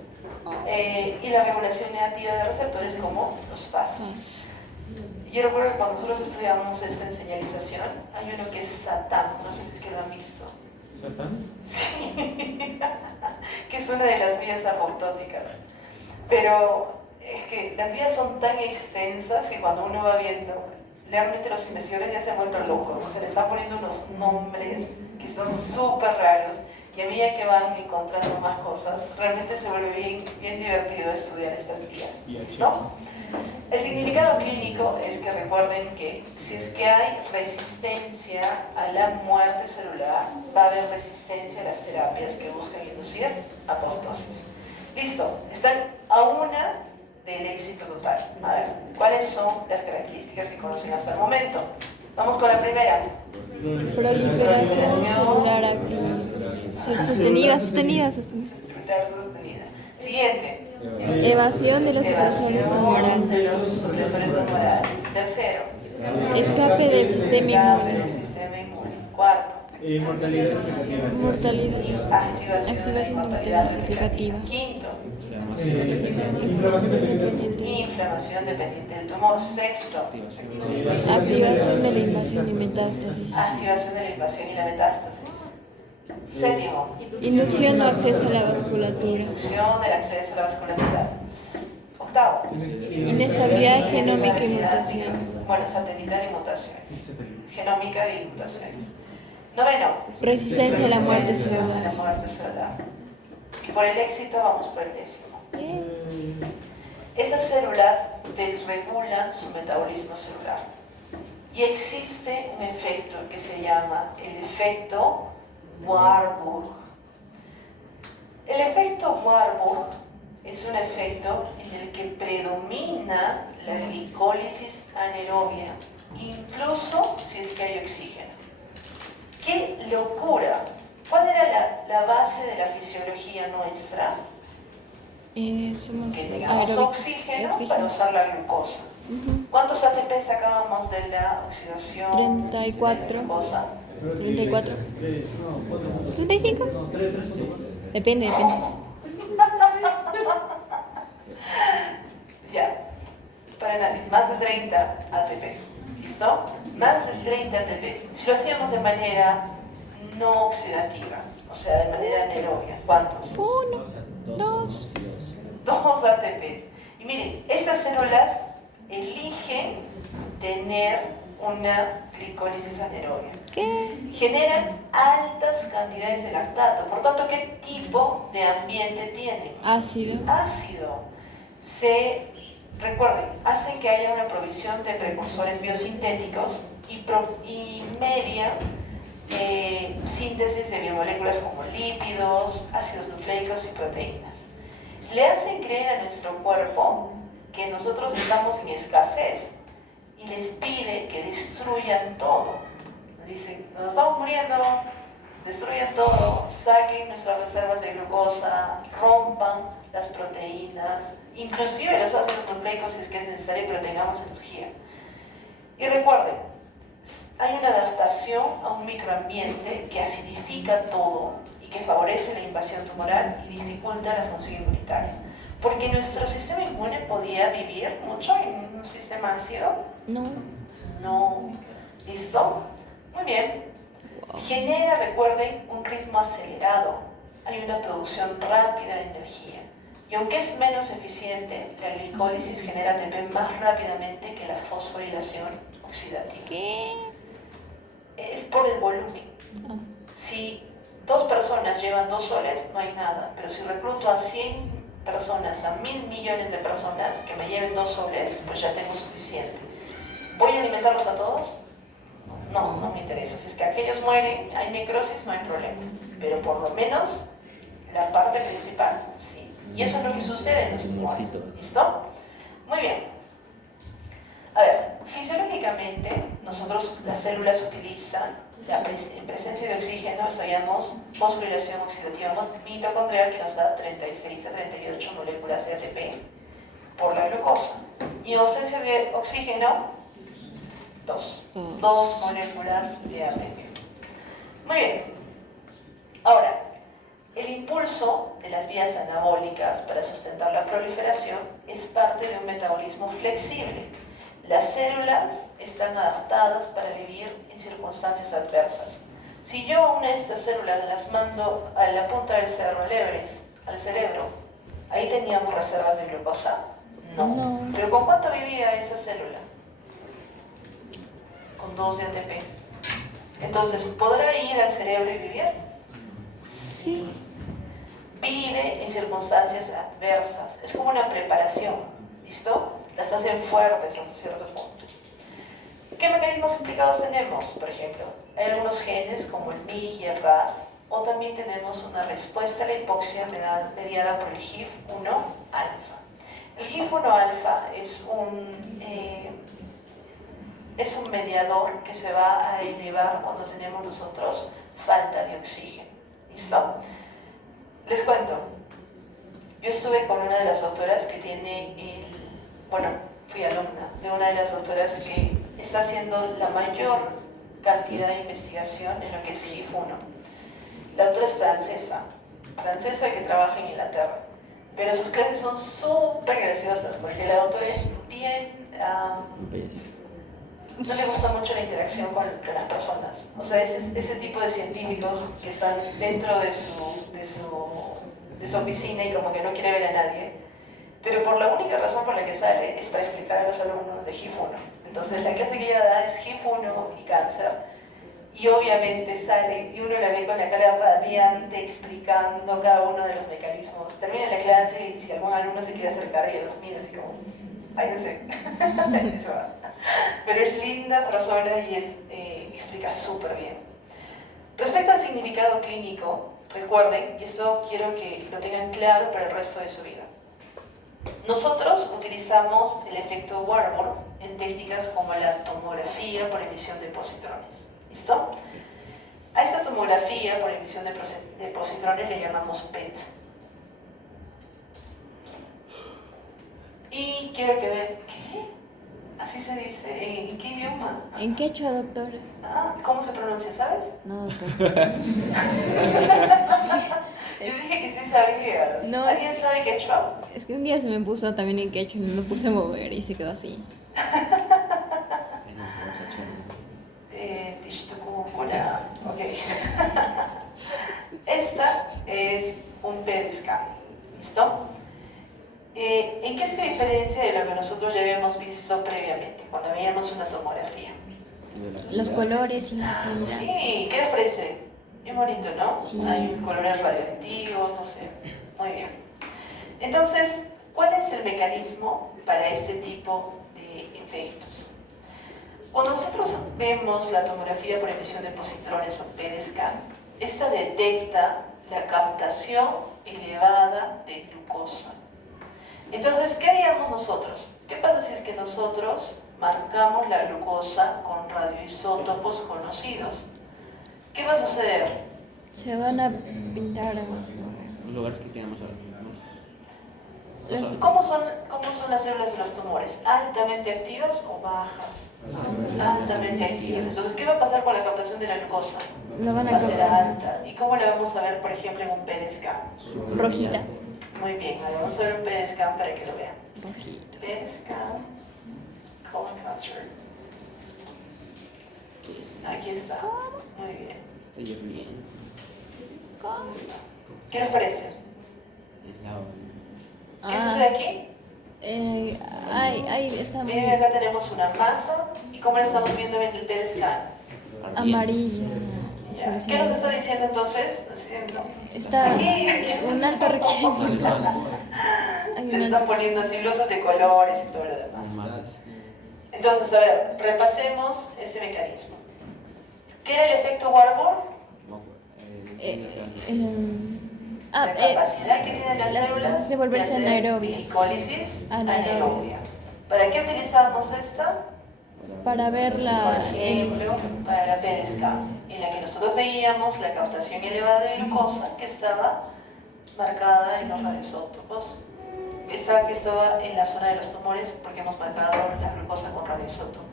y la regulación negativa de receptores como los FAS. Yo recuerdo que cuando nosotros estudiábamos esto en señalización, hay uno que es SATAM, no sé si es que lo han visto. ¿Satán? Sí, que es una de las vías apoptóticas. Pero es que las vías son tan extensas que cuando uno va viendo, realmente los investigadores ya se han vuelto locos, se le están poniendo unos nombres que son súper raros y a medida que van encontrando más cosas, realmente se vuelve bien divertido estudiar estas vías. ¿Listo? El significado clínico es que recuerden que si es que hay resistencia a la muerte celular, va a haber resistencia a las terapias que buscan inducir apoptosis. Listo, están a una del éxito total. A ver, ¿cuáles son las características que conocen hasta el momento? Vamos con la primera. Proliferación celular activa. Sostenida. Celular sostenida. Siguiente. Evasión de los Evasión supresores tumorales. de los supresores tumorales. Tercero. Escape del sistema Escape inmune. del sistema inmune. Cuarto. Mortalidad explicativa. Mortalidad. Activación de la inmortalidad replicativa. Quinto. Inflamación independiente. Inflamación dependiente del tumor. Sexto. Activación de la invasión y metástasis. Activación de la invasión y la metástasis. Séptimo. Inducción o acceso a la vasculatura. Inducción del acceso a la vasculatura. Octavo. Inestabilidad genómica y mutación. Bueno, satelital y mutaciones. Genómica y mutaciones. Noveno. Resistencia a la muerte A la celular. muerte celular. Y por el éxito vamos por el décimo. Esas células desregulan su metabolismo celular. Y existe un efecto que se llama el efecto Warburg. El efecto Warburg es un efecto en el que predomina la glicólisis anaerobia, incluso si es que hay oxígeno. ¡Qué locura! ¿Cuál era la base de la fisiología nuestra? Somos Que tengamos aeróbicos. oxígeno para usar la glucosa. ¿Cuántos ATP sacábamos de la oxidación? 34. De la glucosa? 34. 35. Depende. Ya, para nadie, más de 30 ATPs. ¿Listo? Más de 30 ATPs. Si lo hacíamos de manera no oxidativa, o sea, de manera anaerobia, ¿cuántos? 1, 2. 2 ATPs. Y miren, esas células eligen tener una glicólisis anaerobia. ¿Qué? Generan altas cantidades de lactato. Por tanto, ¿qué tipo de ambiente tienen? Ácido. Ácido. Recuerden, hacen que haya una provisión de precursores biosintéticos y media síntesis de biomoléculas como lípidos, ácidos nucleicos y proteínas. Le hacen creer a nuestro cuerpo que nosotros estamos en escasez y les pide que destruyan todo. Dicen, nos estamos muriendo, destruyan todo, saquen nuestras reservas de glucosa, rompan las proteínas, inclusive los ácidos nucleicos si es que es necesario, pero tengamos energía. Y recuerden, hay una adaptación a un microambiente que acidifica todo y que favorece la invasión tumoral y dificulta la función inmunitaria. Porque nuestro sistema inmune podía vivir mucho en un sistema ácido. No. No. ¿Listo? Muy bien. Genera, recuerden, un ritmo acelerado. Hay una producción rápida de energía. Y aunque es menos eficiente, la glicólisis genera ATP más rápidamente que la fosforilación oxidativa. ¿Qué? Es por el volumen. Si 2 personas llevan 2 soles, no hay nada. Pero si recluto a 100 personas, a 1.000 millones de personas que me lleven 2 soles, pues ya tengo suficiente. ¿Voy a alimentarlos a todos? No, no me interesa. Si es que aquellos mueren, hay necrosis, no hay problema. Pero por lo menos la parte principal, sí. Y eso es lo que sucede en los tumores. ¿Listo? Muy bien. A ver, fisiológicamente, nosotros las células utilizan, en presencia de oxígeno, estudiamos fosforilación oxidativa mitocondrial que nos da 36 a 38 moléculas de ATP por la glucosa. Y en ausencia de oxígeno, 2. Oh. 2 moléculas de ATP. Muy bien. Ahora, el impulso de las vías anabólicas para sustentar la proliferación es parte de un metabolismo flexible. Las células están adaptadas para vivir en circunstancias adversas. Si yo a una de estas células las mando a la punta del cerro, al cerebro, ¿ahí teníamos reservas de glucosa? No. No. ¿Pero con cuánto vivía esa célula? Con 2 de ATP. Entonces, ¿podrá ir al cerebro y vivir? Sí. Vive en circunstancias adversas. Es como una preparación. ¿Listo? Las hacen fuertes hasta cierto punto. ¿Qué mecanismos implicados tenemos? Por ejemplo, hay algunos genes como el MIG y el RAS, o también tenemos una respuesta a la hipoxia mediada por el HIF-1-alfa. El HIF-1-alfa es un mediador que se va a elevar cuando tenemos nosotros falta de oxígeno. ¿Listo? Les cuento. Yo estuve con una de las doctoras que fui alumna de una de las doctoras que está haciendo la mayor cantidad de investigación en lo que es HIF-1. La otra es francesa que trabaja en Inglaterra. Pero sus clases son súper graciosas porque la doctora es bien... no le gusta mucho la interacción con las personas. O sea, es ese tipo de científicos que están dentro de su oficina y como que no quiere ver a nadie. Pero por la única razón por la que sale es para explicar a los alumnos de HIF-1. Entonces, la clase que ella da es HIF-1 y cáncer. Y obviamente sale y uno la ve con la cara radiante explicando cada uno de los mecanismos. Termina la clase y si algún alumno se quiere acercar, ella los mira así como, váyanse. Ahí se va. Pero es linda persona y explica súper bien. Respecto al significado clínico, recuerden, y esto quiero que lo tengan claro para el resto de su vida. Nosotros utilizamos el efecto Warburg en técnicas como la tomografía por emisión de positrones. ¿Listo? A esta tomografía por emisión de positrones le llamamos PET. Y quiero que vean, ¿qué? Así se dice, ¿en qué idioma? ¿En quechua, doctora? ¿Cómo se pronuncia, sabes? No, doctora. Yo dije que sí sabía. No, ¿Alguien sabe quechua? Es que un día se me puso también en quechua y me lo puse a mover y se quedó así. Ok. Esta es un PET scan. ¿Listo? ¿En qué se diferencia de lo que nosotros ya habíamos visto previamente, cuando veíamos una tomografía? Los colores y la actividad. Sí, ¿qué les parece? Bien bonito, ¿no? Sí. Hay colores radioactivos, no sé. Muy bien. Entonces, ¿cuál es el mecanismo para este tipo de efectos? Cuando nosotros vemos la tomografía por emisión de positrones o PET scan, esta detecta la captación elevada de glucosa. Entonces, ¿qué haríamos nosotros? ¿Qué pasa si es que nosotros marcamos la glucosa con radioisótopos conocidos? ¿Qué va a suceder? Se van a pintar Los lugares que tenemos ahora. ¿Cómo son las células de los tumores? ¿Altamente activas o bajas? Altamente activas. Entonces, ¿qué va a pasar con la captación de la glucosa? Lo van a Va a ser captar. alta. ¿Y cómo la vamos a ver, por ejemplo, en un PET scan? Rojita. Muy bien, vamos a ver un PET scan para que lo vean. Rojito. PET scan, colon cancer. Aquí está. Muy bien. Estoy bien. ¿Qué les parece? Es la ¿Qué sucede aquí? Ahí está muy Miren, acá tenemos una masa. ¿Y cómo la estamos viendo en el PET scan? amarillo. Ya. ¿Qué nos está diciendo entonces? Está Aquí un alto requerimiento. Hay le un están alto. poniendo así luces de colores y todo lo demás. masas. Entonces, a ver, repasemos este mecanismo. ¿Qué era el efecto Warburg? La capacidad que tienen las células de volverse hacer anaerobias. glicólisis Anaerobia. anaerobia. ¿Para qué utilizamos esta? Para ver Por la ejemplo, emisión. para la PET scan, en la que nosotros veíamos la captación elevada de glucosa que estaba marcada en los radioisótopos. Que estaba en la zona de los tumores porque hemos marcado la glucosa con radioisótopos.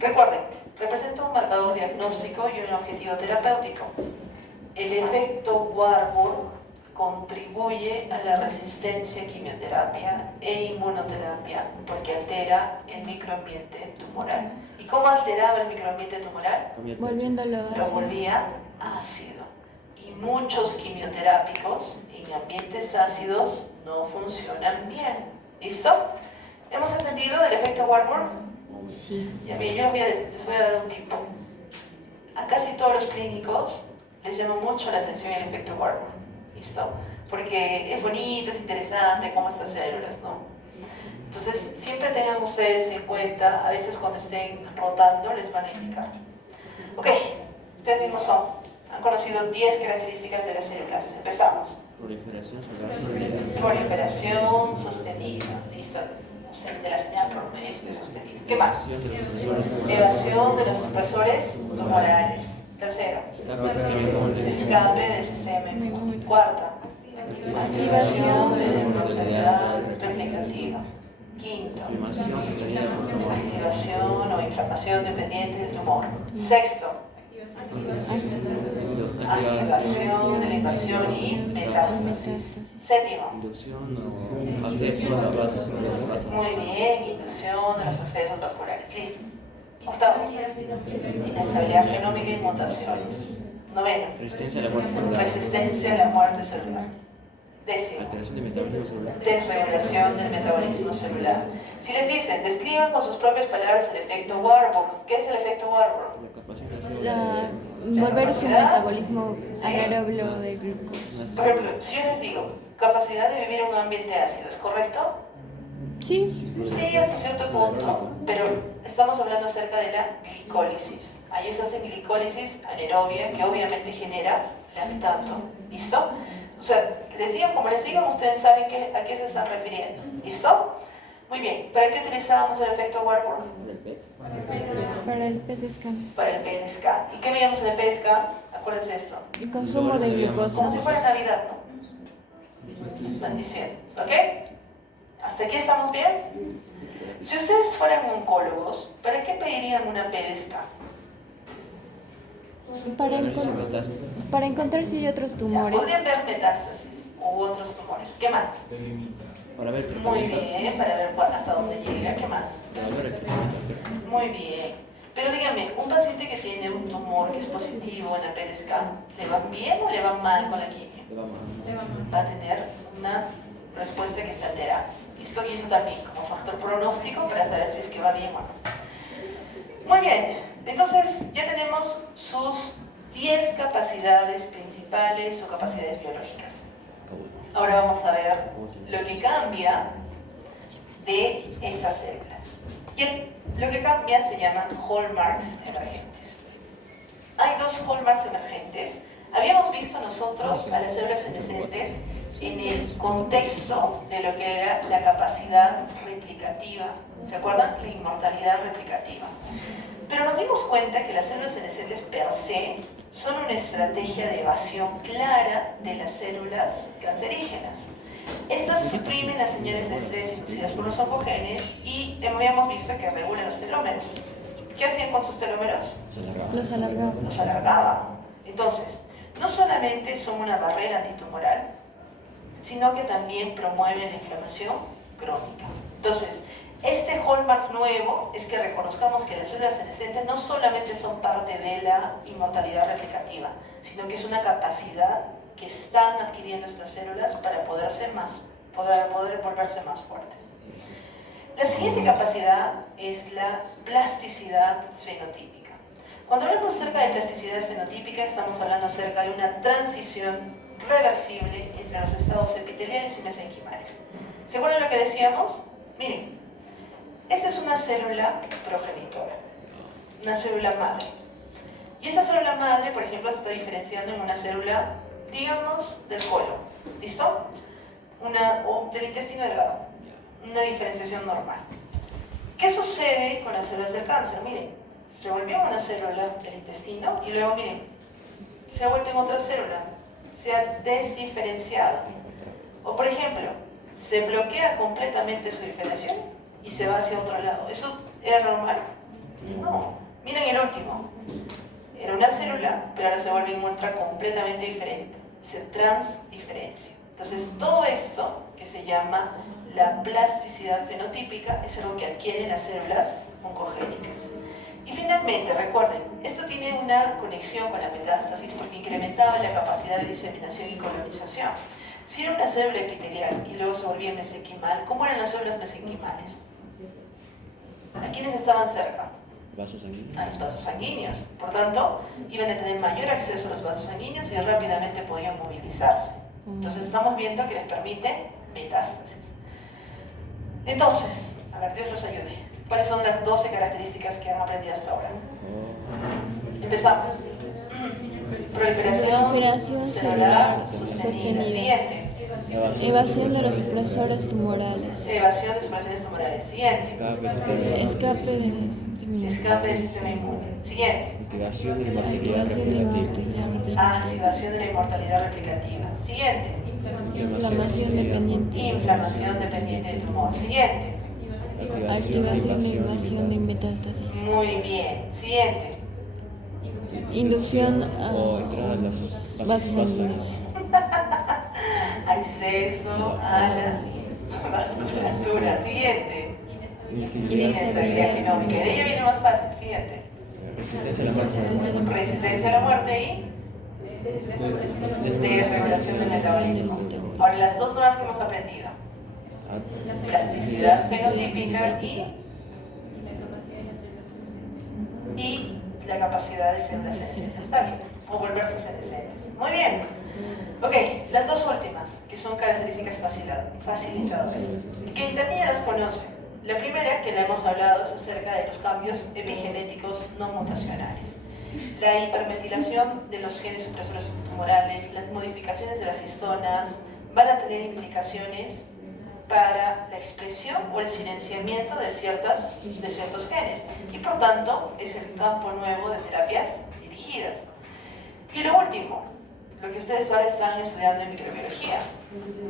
Recuerden, representa un marcador diagnóstico y un objetivo terapéutico. El efecto Warburg contribuye a la resistencia a quimioterapia e inmunoterapia porque altera el microambiente tumoral. ¿Y cómo alteraba el microambiente tumoral? Volviéndolo Lo así. volvía ácido. Y muchos quimioterápicos en ambientes ácidos no funcionan bien. ¿Listo? ¿Hemos entendido el efecto Warburg? Sí. Ya bien, yo les voy a dar un tip. A casi todos los clínicos les llama mucho la atención el efecto Warburg. ¿Listo? Porque es bonito, es interesante cómo estas células, ¿no? Entonces, siempre tengan ustedes en cuenta, a veces cuando estén rotando les van a indicar. Ok, ustedes mismos han conocido 10 características de las células. Empezamos. Proliferación sostenida. Proliferación sostenida. ¿Listo? De la señal sostenida. ¿Qué más? Evasión de los supresores tumorales. Tercero. Escape del sistema inmune. Cuarta. Activación de la inmortalidad replicativa. Quinto. Activación o inflamación dependiente del tumor. Sexto. Activación de la invasión y metástasis. Séptimo. Inducción o acceso a las vasos. Muy bien, inducción de los accesos vasculares. Listo. Octavo. Inestabilidad genómica y mutaciones. Noveno. Resistencia a la muerte celular. Resistencia a la muerte celular. Décimo. Alteración del metabolismo celular. Desregulación del metabolismo celular. Si les dicen, describan con sus propias palabras el efecto Warburg. ¿Qué es el efecto Warburg? La capacidad de hacer Volver su metabolismo anaerobio de glucosa. Por ejemplo, si yo les digo, capacidad de vivir en un ambiente ácido, ¿es correcto? Sí. Sí, hasta cierto punto, pero estamos hablando acerca de la glicólisis. Ahí se hace glicólisis anaerobia, que obviamente genera lactato. ¿Listo? O sea, les digan como les digan, ustedes saben a qué se están refiriendo. ¿Listo? Muy bien. ¿Para qué utilizábamos el efecto Warburg? Para el PET scan. Para el PET scan. ¿Y qué veíamos en el PET scan? Acuérdense de esto. El consumo de glucosa. Como si fuera Navidad, ¿no? Van diciendo. ¿Ok? ¿Hasta aquí estamos bien? Si ustedes fueran oncólogos, ¿para qué pedirían una PET scan? Para encontrar si hay otros Ya, tumores. podrían ver metástasis u otros tumores. ¿Qué más? Para ver Muy bien, para ver hasta dónde llega. ¿Qué más? Muy bien. Pero dígame, un paciente que tiene un tumor que es positivo en la PET scan, ¿le va bien o le va mal con la quimio? Va a tener una respuesta que está alterada. ¿Listo? Y eso también como factor pronóstico para saber si es que va bien o no. Muy bien. Entonces, ya tenemos sus 10 capacidades principales o capacidades biológicas. Ahora vamos a ver lo que cambia de estas células. Y lo que cambia se llaman hallmarks emergentes. Hay dos hallmarks emergentes. Habíamos visto nosotros a las células senescentes en el contexto de lo que era la capacidad replicativa. ¿Se acuerdan? La inmortalidad replicativa. Pero nos dimos cuenta que las células senescentes per se son una estrategia de evasión clara de las células cancerígenas. Estas suprimen las señales de estrés inducidas por los oncogenes y habíamos visto que regulan los telómeros. ¿Qué hacían con sus telómeros? Los alargaba. Los alargaban. Entonces, no solamente son una barrera antitumoral, sino que también promueven la inflamación crónica. Entonces, este hallmark nuevo es que reconozcamos que las células senescentes no solamente son parte de la inmortalidad replicativa, sino que es una capacidad que están adquiriendo estas células para poder volverse más fuertes. La siguiente capacidad es la plasticidad fenotípica. Cuando hablamos acerca de plasticidad fenotípica, estamos hablando acerca de una transición reversible entre los estados epiteliales y mesenquimales. ¿Se acuerdan lo que decíamos? Miren, esta es una célula progenitora, una célula madre. Y esta célula madre, por ejemplo, se está diferenciando en una célula, digamos, del colon. ¿Listo? O del intestino delgado. Una diferenciación normal. ¿Qué sucede con las células del cáncer? Miren, se volvió una célula del intestino y luego, miren, se ha vuelto en otra célula. Se ha desdiferenciado. O, por ejemplo, se bloquea completamente su diferenciación y se va hacia otro lado. ¿Eso era normal? No. Miren el último. Era una célula, pero ahora se vuelve en ultra completamente diferente. Se transdiferencia. Entonces, todo esto, que se llama la plasticidad fenotípica, es algo que adquieren las células oncogénicas. Y finalmente, recuerden, esto tiene una conexión con la metástasis porque incrementaba la capacidad de diseminación y colonización. Si era una célula epitelial y luego se volvía mesenquimal, ¿cómo eran las células mesenquimales? ¿A quiénes estaban cerca? Vasos sanguíneos. A los vasos sanguíneos. Por tanto, iban a tener mayor acceso a los vasos sanguíneos y rápidamente podían movilizarse. Entonces estamos viendo que les permite metástasis. Entonces, a ver, Dios los ayude. ¿Cuáles son las 12 características que han aprendido hasta ahora? Empezamos. Proliferación celular sostenida. Siguiente. Evasión de los supresores tumorales. Evasión de supresiones tumorales. Siguiente. Escape del Sistema inmune. Siguiente. Activación de la inmortalidad activación de replicativa. Activación de la inmortalidad replicativa. Siguiente. inflamación dependiente. Inflamación dependiente del tumor. Siguiente. Activación de invasión de metástasis. Muy bien. Siguiente. Inducción O entrada a a los vasos sanguíneos. Acceso a la vasculatura. Siguiente. Inestabilidad genómica. De ella viene más fácil. Siguiente. Resistencia a la muerte. Resistencia a la muerte y desregulación del metabolismo. Ahora, las dos nuevas que hemos aprendido. Plasticidad fenotípica y la capacidad de células senescentes. Está bien. O volverse senescentes. Muy bien. Ok, las dos últimas, que son características facilitadoras, que también las conocen. La primera, que le hemos hablado, es acerca de los cambios epigenéticos no mutacionales. La hipermetilación de los genes supresores tumorales, las modificaciones de las histonas, van a tener implicaciones para la expresión o el silenciamiento de ciertos genes. Y por tanto, es el campo nuevo de terapias dirigidas. Y lo último, lo que ustedes ahora están estudiando en microbiología,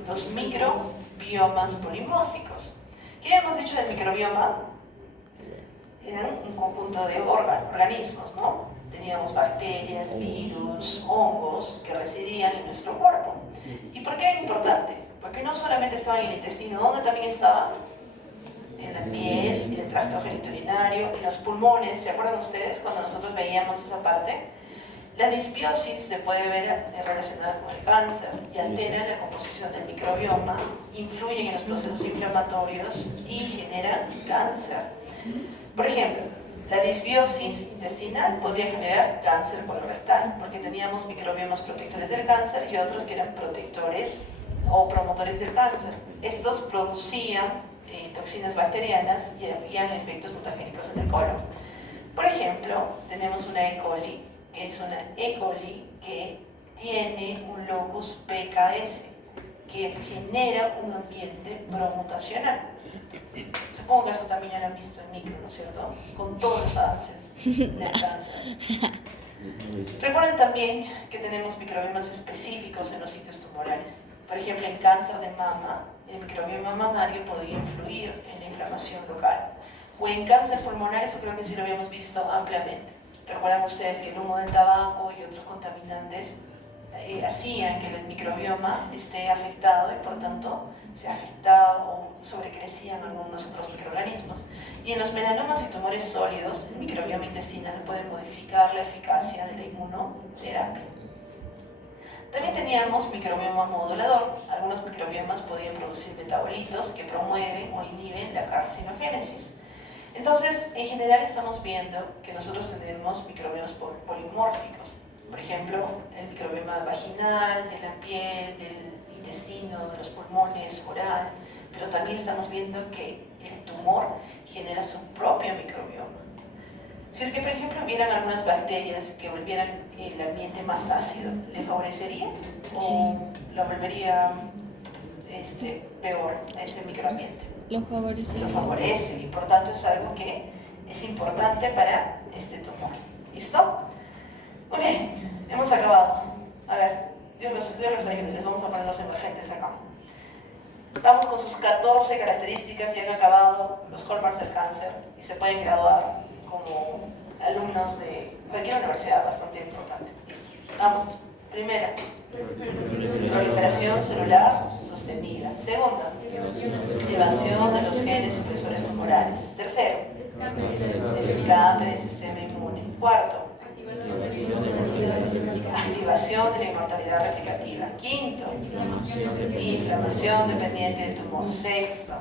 los microbiomas polimórficos. ¿Qué hemos dicho del microbioma? Eran un conjunto de organismos, ¿no? Teníamos bacterias, virus, hongos que residían en nuestro cuerpo. ¿Y por qué eran importantes? Porque no solamente estaban en el intestino, ¿dónde también estaban? En la piel, en el tracto genitourinario, en los pulmones. ¿Se acuerdan ustedes cuando nosotros veíamos esa parte? La disbiosis se puede ver relacionada con el cáncer y altera la composición del microbioma, influyen en los procesos inflamatorios y generan cáncer. Por ejemplo, la disbiosis intestinal podría generar cáncer colorectal, porque teníamos microbiomas protectores del cáncer y otros que eran protectores o promotores del cáncer. Estos producían toxinas bacterianas y habían efectos mutagénicos en el colon. Por ejemplo, tenemos una E. coli, que es una E. coli que tiene un locus PKS, que genera un ambiente promutacional. Supongo que eso también ya lo han visto en micro, ¿no es cierto? Con todos los avances del cáncer. Recuerden también que tenemos microbiomas específicos en los sitios tumorales. Por ejemplo, en cáncer de mama, el microbioma mamario podría influir en la inflamación local. O en cáncer pulmonar, eso creo que sí lo habíamos visto ampliamente. Recuerdan ustedes que el humo del tabaco y otros contaminantes hacían que el microbioma esté afectado y por tanto se afectaba o sobrecrecían algunos otros microorganismos. Y en los melanomas y tumores sólidos, el microbioma intestinal puede modificar la eficacia de la inmunoterapia. También teníamos microbioma modulador. Algunos microbiomas podían producir metabolitos que promueven o inhiben la carcinogénesis. Entonces, en general estamos viendo que nosotros tenemos microbiomas polimórficos. Por ejemplo, el microbioma vaginal, de la piel, del intestino, de los pulmones, oral. Pero también estamos viendo que el tumor genera su propio microbioma. Si es que, por ejemplo, hubieran algunas bacterias que volvieran el ambiente más ácido, ¿le favorecería? ¿O lo volvería peor a ese microambiente? Lo favorece. Lo favorece y por tanto es algo que es importante para este tumor. ¿Listo? Muy bien, hemos acabado. A ver, Dios los ayude, les vamos a poner los emergentes acá. Vamos con sus 14 características y han acabado los hallmarks del cáncer y se pueden graduar. como alumnos de cualquier universidad bastante importante. Listo. Vamos. Primera, proliferación celular sostenida. Segunda, activación de los genes supresores tumorales. Tercero, escape del sistema inmune. Cuarto, activación de la inmortalidad replicativa. Quinto, inflamación dependiente del tumor. Sexto,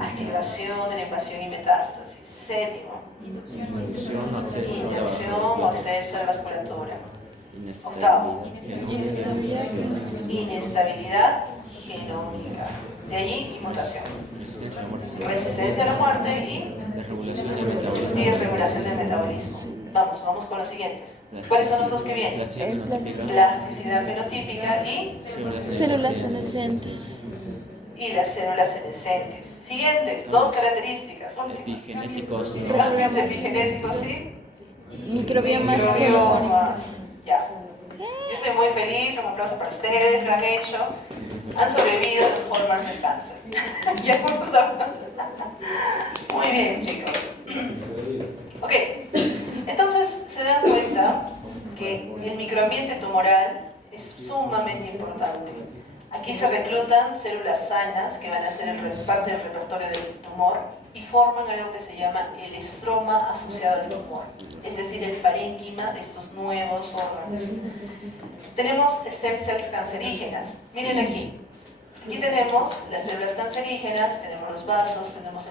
activación de la invasión y metástasis. Séptimo, inducción o acceso a la vasculatura. Octavo, inestabilidad genómica. De allí, mutación. Resistencia a la muerte y regulación del metabolismo. Vamos con los siguientes. ¿Cuáles son los dos que vienen? Plasticidad fenotípica y Células senescentes. las células senescentes. Siguientes, dos características. Epigenéticos. Cambios epigenéticos y Microbiomas microbiomas. Ya. Yo estoy muy feliz, un aplauso para ustedes, lo han hecho. Han sobrevivido los hallmarks del cáncer. Ya vamos a hablar. Muy bien, chicos. Ok, entonces se dan cuenta que el microambiente tumoral es sumamente importante. Aquí se reclutan células sanas que van a ser parte del repertorio del tumor y forman algo que se llama el estroma asociado al tumor, es decir, el parénquima de estos nuevos órganos. Tenemos stem cells cancerígenas. Miren aquí. Aquí tenemos las células cancerígenas, tenemos los vasos, tenemos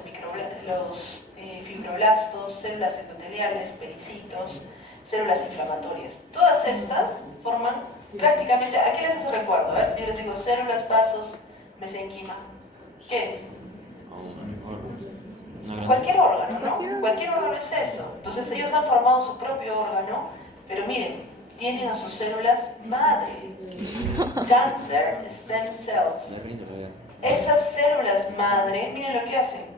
los fibroblastos, células endoteliales, pericitos, células inflamatorias. Todas estas forman prácticamente, ¿a qué les hace recuerdo? Yo les digo células, vasos, mesenquima. ¿Qué es? Cualquier órgano, ¿no? Cualquier órgano es eso. Entonces ellos han formado su propio órgano, pero miren, tienen a sus células madre. Cancer stem cells. Esas células madre, miren lo que hacen.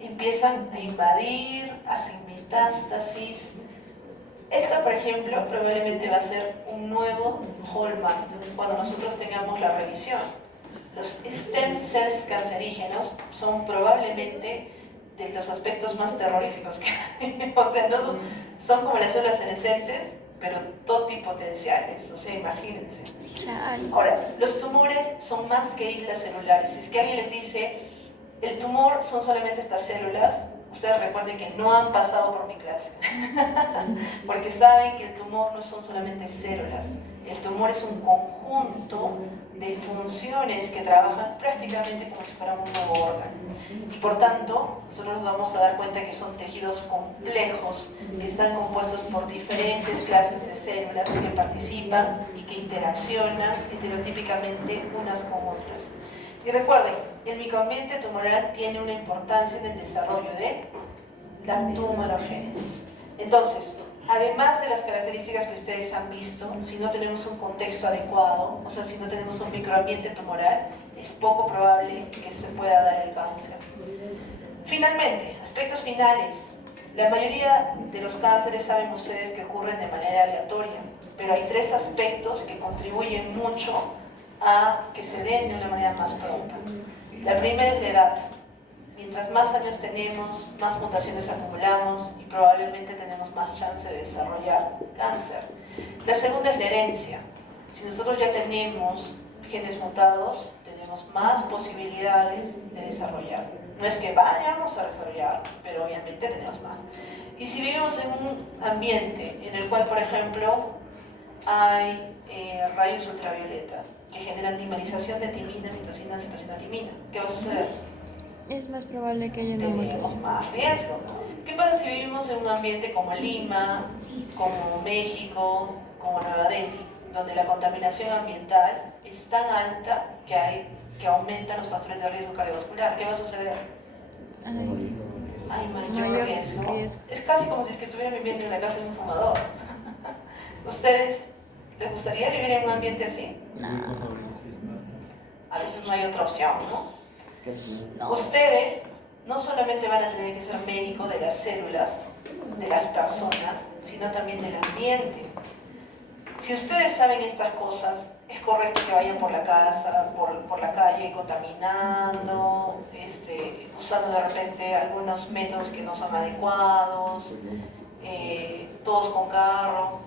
Empiezan a invadir, hacen metástasis. Esto, por ejemplo, probablemente va a ser un nuevo hallmark cuando nosotros tengamos la revisión. Los stem cells cancerígenos son probablemente de los aspectos más terroríficos que hay. O sea, no son como las células senescentes, pero totipotenciales, o sea, imagínense. Ahora, los tumores son más que islas celulares. Si es que alguien les dice, el tumor son solamente estas células, ustedes recuerden que no han pasado por mi clase, porque saben que el tumor no son solamente células, el tumor es un conjunto de funciones que trabajan prácticamente como si fueran un nuevo órgano. Y por tanto, nosotros nos vamos a dar cuenta que son tejidos complejos, que están compuestos por diferentes clases de células que participan y que interaccionan heterotípicamente unas con otras. Y recuerden, el microambiente tumoral tiene una importancia en el desarrollo de la tumorogénesis. Entonces, además de las características que ustedes han visto, si no tenemos un contexto adecuado, o sea, si no tenemos un microambiente tumoral, es poco probable que se pueda dar el cáncer. Finalmente, aspectos finales. La mayoría de los cánceres saben ustedes que ocurren de manera aleatoria, pero hay tres aspectos que contribuyen mucho a que se den de una manera más pronta. La primera es la edad. Mientras más años tenemos, más mutaciones acumulamos y probablemente tenemos más chance de desarrollar cáncer. La segunda es la herencia. Si nosotros ya tenemos genes mutados, tenemos más posibilidades de desarrollar. No es que vayamos a desarrollar, pero obviamente tenemos más. Y si vivimos en un ambiente en el cual, por ejemplo, hay rayos ultravioleta que generan dimerización de timina, citosina, citosina-timina, ¿qué va a suceder? Es más probable que haya una Tenemos mutación. más riesgo. ¿Qué pasa si vivimos en un ambiente como Lima, como México, como Nueva Delhi, donde la contaminación ambiental es tan alta que aumentan los factores de riesgo cardiovascular? ¿Qué va a suceder? Hay mayor riesgo. Es casi como si es que estuvieran viviendo en la casa de un fumador. ¿Ustedes les gustaría vivir en un ambiente así? No. A veces no hay otra opción, ¿no? Ustedes no solamente van a tener que ser médicos de las células, de las personas, sino también del ambiente. Si ustedes saben estas cosas, es correcto que vayan por la casa, por la calle contaminando, usando de repente algunos métodos que no son adecuados, todos con carro.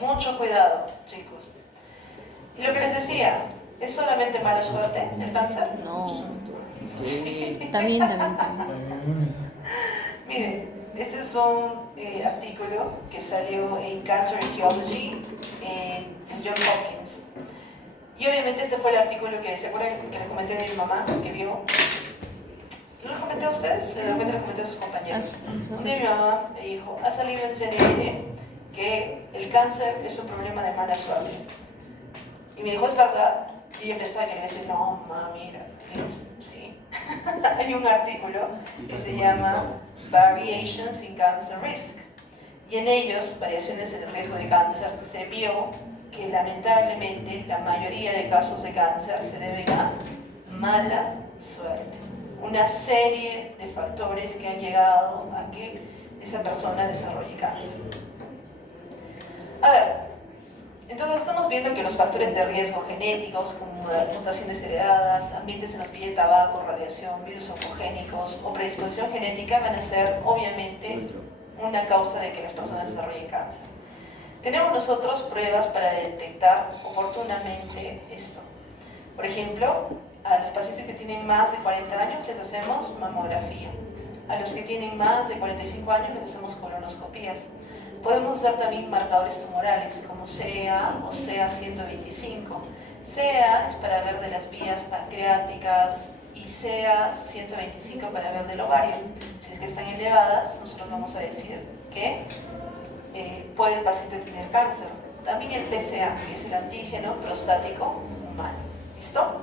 Mucho cuidado, chicos. Y lo que les decía, ¿es solamente mala suerte el cáncer? No. Sí. También. Miren, este es un artículo que salió en Cancer Etiology en Johns Hopkins. Y obviamente este fue el artículo que, ¿se acuerdan que les comenté de mi mamá que vio? ¿Lo comenté a ustedes? De repente lo comenté a sus compañeros. Un día mi mamá me dijo, ha salido en CNN que el cáncer es un problema de mala suerte. Y me dijo, ¿es verdad? Y yo pensaba que le decía, no, mamá, mira, sí. Hay un artículo que se llama Variations in Cancer Risk. Y en ellos, variaciones en el riesgo de cáncer, se vio que lamentablemente la mayoría de casos de cáncer se deben a mala suerte. Una serie de factores que han llegado a que esa persona desarrolle cáncer. A ver, entonces estamos viendo que los factores de riesgo genéticos, como las mutaciones heredadas, ambientes en los que hay tabaco, radiación, virus oncogénicos o predisposición genética, van a ser obviamente una causa de que las personas desarrollen cáncer. Tenemos nosotros pruebas para detectar oportunamente esto. Por ejemplo, a los pacientes que tienen más de 40 años les hacemos mamografía. A los que tienen más de 45 años les hacemos colonoscopías. Podemos usar también marcadores tumorales como CEA o CEA-125. CEA es para ver de las vías pancreáticas y CEA-125 para ver del ovario. Si es que están elevadas, nosotros vamos a decir que puede el paciente tener cáncer. También el PSA, que es el antígeno prostático humano. ¿Listo?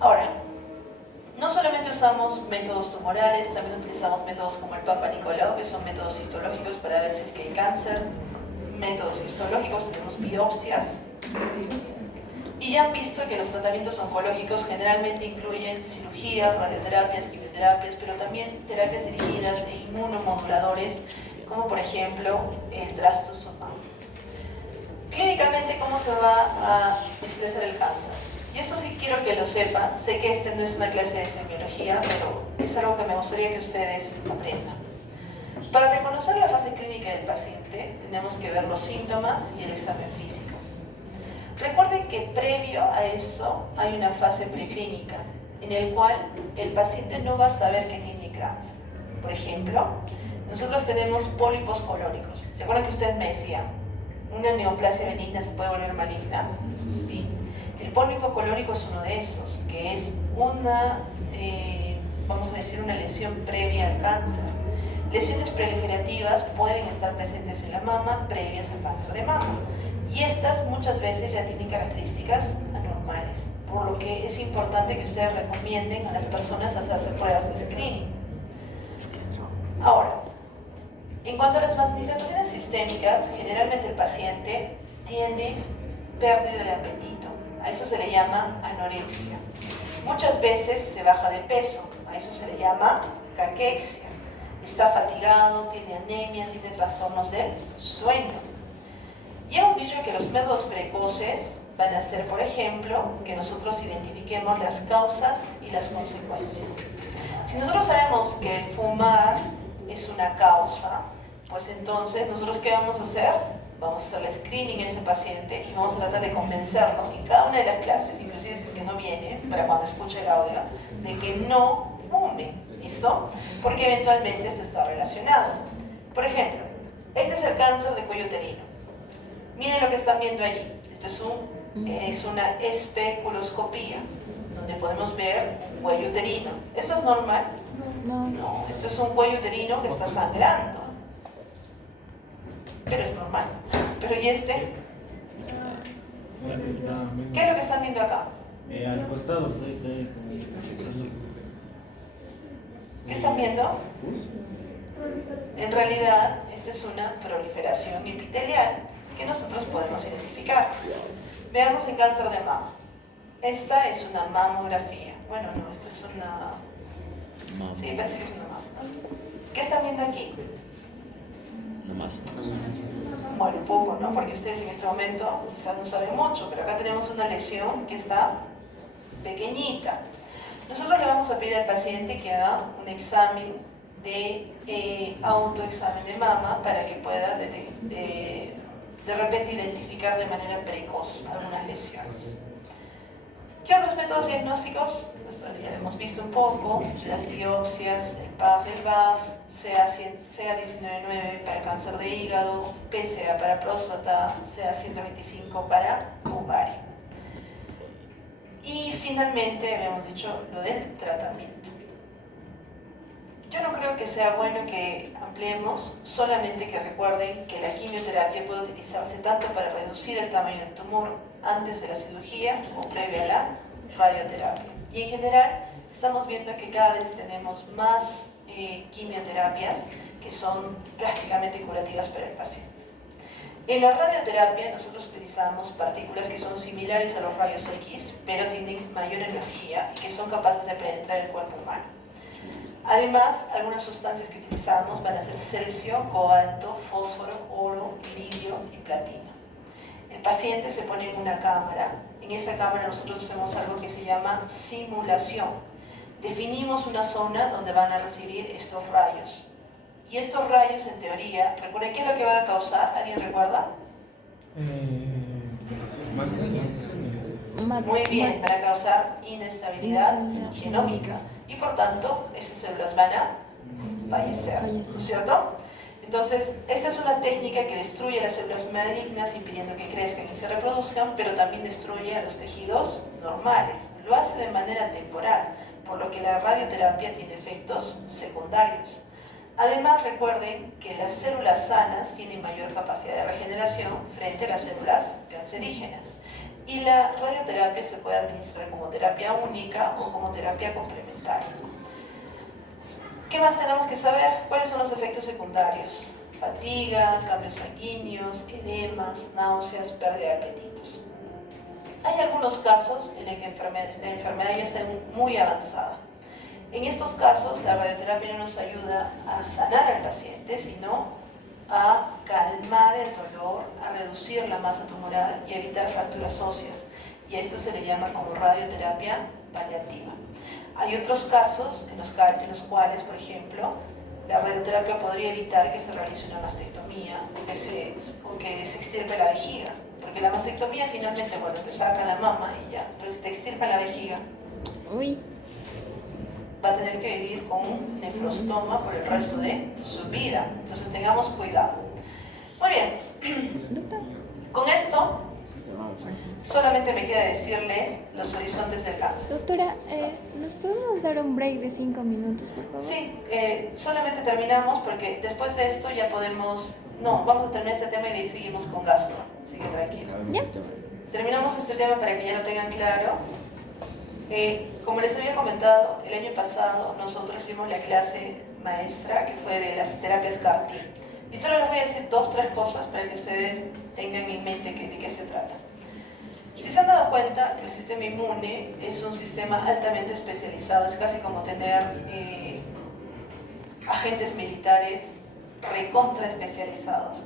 Ahora, no solamente usamos métodos tumorales, también utilizamos métodos como el Papa Nicolau, que son métodos citológicos para ver si es que hay cáncer. Métodos histológicos, tenemos biopsias. Y ya han visto que los tratamientos oncológicos generalmente incluyen cirugías, radioterapias, quimioterapias, pero también terapias dirigidas e inmunomoduladores, como por ejemplo el trastuzumab. Clínicamente, ¿cómo se va a expresar el cáncer? Y esto sí quiero que lo sepan. Sé que este no es una clase de semiología, pero es algo que me gustaría que ustedes aprendan. Para reconocer la fase clínica del paciente, tenemos que ver los síntomas y el examen físico. Recuerden que previo a eso hay una fase preclínica, en el cual el paciente no va a saber que tiene cáncer. Por ejemplo, nosotros tenemos pólipos colónicos. ¿Se acuerdan que ustedes me decían? ¿Una neoplasia benigna se puede volver maligna? Sí. El pólipo colónico es uno de esos, que es una, vamos a decir, una lesión previa al cáncer. Lesiones proliferativas pueden estar presentes en la mama previas al cáncer de mama. Y estas muchas veces ya tienen características anormales, por lo que es importante que ustedes recomienden a las personas hacer pruebas de screening. Ahora, en cuanto a las manifestaciones sistémicas, generalmente el paciente tiene pérdida de apetito. A eso se le llama anorexia. Muchas veces se baja de peso. A eso se le llama caquexia. Está fatigado, tiene anemia, tiene trastornos del sueño. Y hemos dicho que los métodos precoces van a ser, por ejemplo, que nosotros identifiquemos las causas y las consecuencias. Si nosotros sabemos que fumar es una causa, pues entonces, ¿nosotros qué vamos a hacer? Vamos a hacer el screening a ese paciente y vamos a tratar de convencerlo en cada una de las clases, inclusive si es que no viene, para cuando escuche el audio, de que no fume, ¿listo? Porque eventualmente esto está relacionado. Por ejemplo, este es el cáncer de cuello uterino. Miren lo que están viendo allí. Este es una especuloscopía, donde podemos ver un cuello uterino. ¿Esto es normal? No, este es un cuello uterino que está sangrando. Pero es normal. Pero ¿y este? ¿Qué es lo que están viendo acá? Al costado. ¿Qué están viendo? En realidad, esta es una proliferación epitelial que nosotros podemos identificar. Veamos el cáncer de mama. Esta es una mamografía. Bueno, no, esta es una... Sí, parece que es una mama. ¿Qué están viendo aquí? No más. Bueno, bueno, poco, ¿no? Porque ustedes en este momento quizás no saben mucho, pero acá tenemos una lesión que está pequeñita. Nosotros le vamos a pedir al paciente que haga un examen de autoexamen de mama para que pueda de repente identificar de manera precoz algunas lesiones. ¿Qué otros métodos diagnósticos? Pues ya lo hemos visto un poco, las biopsias, el PAF, el BAF, CA19-9 para cáncer de hígado, PSA para próstata, CA125 para ovario. Y finalmente habíamos dicho lo del tratamiento. Yo no creo que sea bueno que ampliemos, solamente que recuerden que la quimioterapia puede utilizarse tanto para reducir el tamaño del tumor antes de la cirugía o previa a la radioterapia. Y en general estamos viendo que cada vez tenemos más quimioterapias que son prácticamente curativas para el paciente. En la radioterapia nosotros utilizamos partículas que son similares a los rayos X, pero tienen mayor energía y que son capaces de penetrar el cuerpo humano. Además, algunas sustancias que utilizamos van a ser calcio, cobalto, fósforo, oro, lirio y platino. El paciente se pone en una cámara. En esa cámara nosotros hacemos algo que se llama simulación. Definimos una zona donde van a recibir estos rayos. Y estos rayos, en teoría, ¿recuerden qué es lo que van a causar? ¿Alguien recuerda? Muy bien, van a causar inestabilidad genómica. Y por tanto, esas células van a fallecer, ¿no es cierto? Entonces, esta es una técnica que destruye las células malignas, impidiendo que crezcan y se reproduzcan, pero también destruye a los tejidos normales. Lo hace de manera temporal, por lo que la radioterapia tiene efectos secundarios. Además, recuerden que las células sanas tienen mayor capacidad de regeneración frente a las células cancerígenas. Y la radioterapia se puede administrar como terapia única o como terapia complementaria. ¿Qué más tenemos que saber? ¿Cuáles son los efectos secundarios? Fatiga, cambios sanguíneos, edemas, náuseas, pérdida de apetitos. Hay algunos casos en los que la enfermedad ya está muy avanzada. En estos casos, la radioterapia no nos ayuda a sanar al paciente, sino a calmar el dolor, a reducir la masa tumoral y evitar fracturas óseas. Y a esto se le llama como radioterapia paliativa. Hay otros casos en los cuales, por ejemplo, la radioterapia podría evitar que se realice una mastectomía o que se extirpe la vejiga. Porque la mastectomía finalmente, bueno, te sacan la mama y ya. Pero si te extirpan la vejiga, va a tener que vivir con un nefrostoma por el resto de su vida. Entonces tengamos cuidado. Muy bien. Con esto, solamente me queda decirles los horizontes del cáncer. Doctora, ¿nos podemos dar un break de 5 minutos, por favor? Sí, solamente terminamos porque después de esto ya podemos... No, vamos a terminar este tema y de ahí seguimos con gastro. Así que tranquilo. ¿Ya? Terminamos este tema para que ya lo tengan claro. Como les había comentado, el año pasado nosotros hicimos la clase maestra que fue de las terapias CAR-T. Y solo les voy a decir 2 o 3 cosas para que ustedes tengan en mente de qué se trata. Si se han dado cuenta, el sistema inmune es un sistema altamente especializado, es casi como tener agentes militares recontra especializados.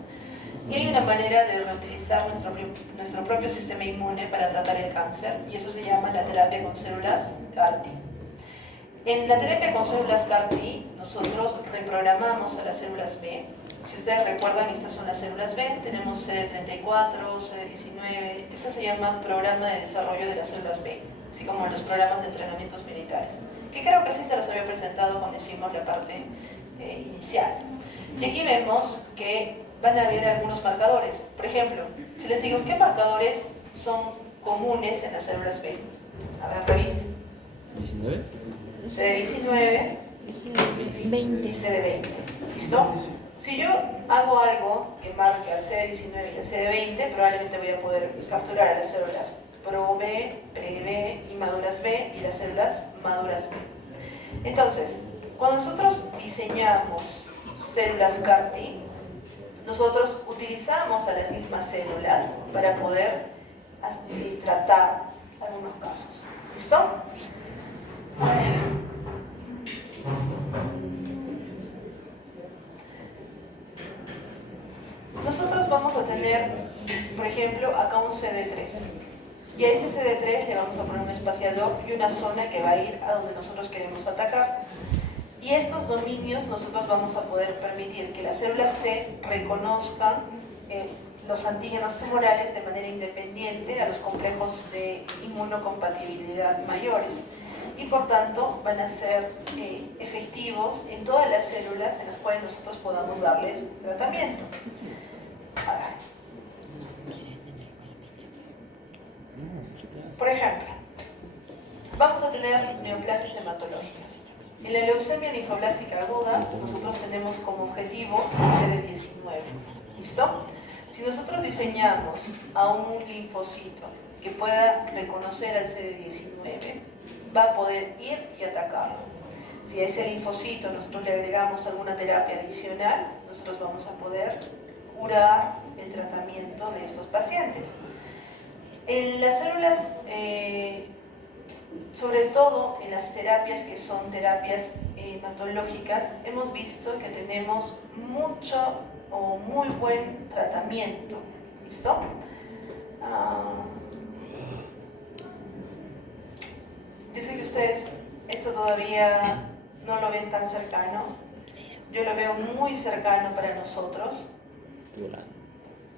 Y hay una manera de reutilizar nuestro propio sistema inmune para tratar el cáncer, y eso se llama la terapia con células CAR-T. En la terapia con células CAR-T, nosotros reprogramamos a las células B. Si ustedes recuerdan, estas son las células B. Tenemos CD34, CD19. Ese se llama programa de desarrollo de las células B, así como los programas de entrenamientos militares, que creo que sí se los había presentado cuando hicimos la parte inicial. Y aquí vemos que van a haber algunos marcadores. Por ejemplo, si les digo, ¿qué marcadores son comunes en las células B? A ver, revisen. 19. CD19 20. y CD20. ¿Listo? Si yo hago algo que marque al CD19 y al CD20, probablemente voy a poder capturar a las células pro-B, pre-B, inmaduras B y las células maduras B. Entonces, cuando nosotros diseñamos células CAR-T, nosotros utilizamos a las mismas células para poder tratar algunos casos. ¿Listo? nosotros vamos a tener, por ejemplo, acá un CD3. Y a ese CD3 le vamos a poner un espaciador y una zona que va a ir a donde nosotros queremos atacar. Y estos dominios nosotros vamos a poder permitir que las células T reconozcan los antígenos tumorales de manera independiente a los complejos de inmunocompatibilidad mayores. Y por tanto van a ser efectivos en todas las células en las cuales nosotros podamos darles tratamiento. Ahora, por ejemplo, vamos a tener neoplasias hematológicas. En la leucemia linfoblástica aguda, nosotros tenemos como objetivo el CD19. ¿Listo? Si nosotros diseñamos a un linfocito que pueda reconocer al CD19, va a poder ir y atacarlo. Si a ese linfocito nosotros le agregamos alguna terapia adicional, nosotros vamos a poder curar el tratamiento de estos pacientes. En las células, sobre todo en las terapias que son terapias hematológicas, hemos visto que tenemos mucho o muy buen tratamiento. ¿Listo? Yo sé que ustedes esto todavía no lo ven tan cercano. Yo lo veo muy cercano para nosotros.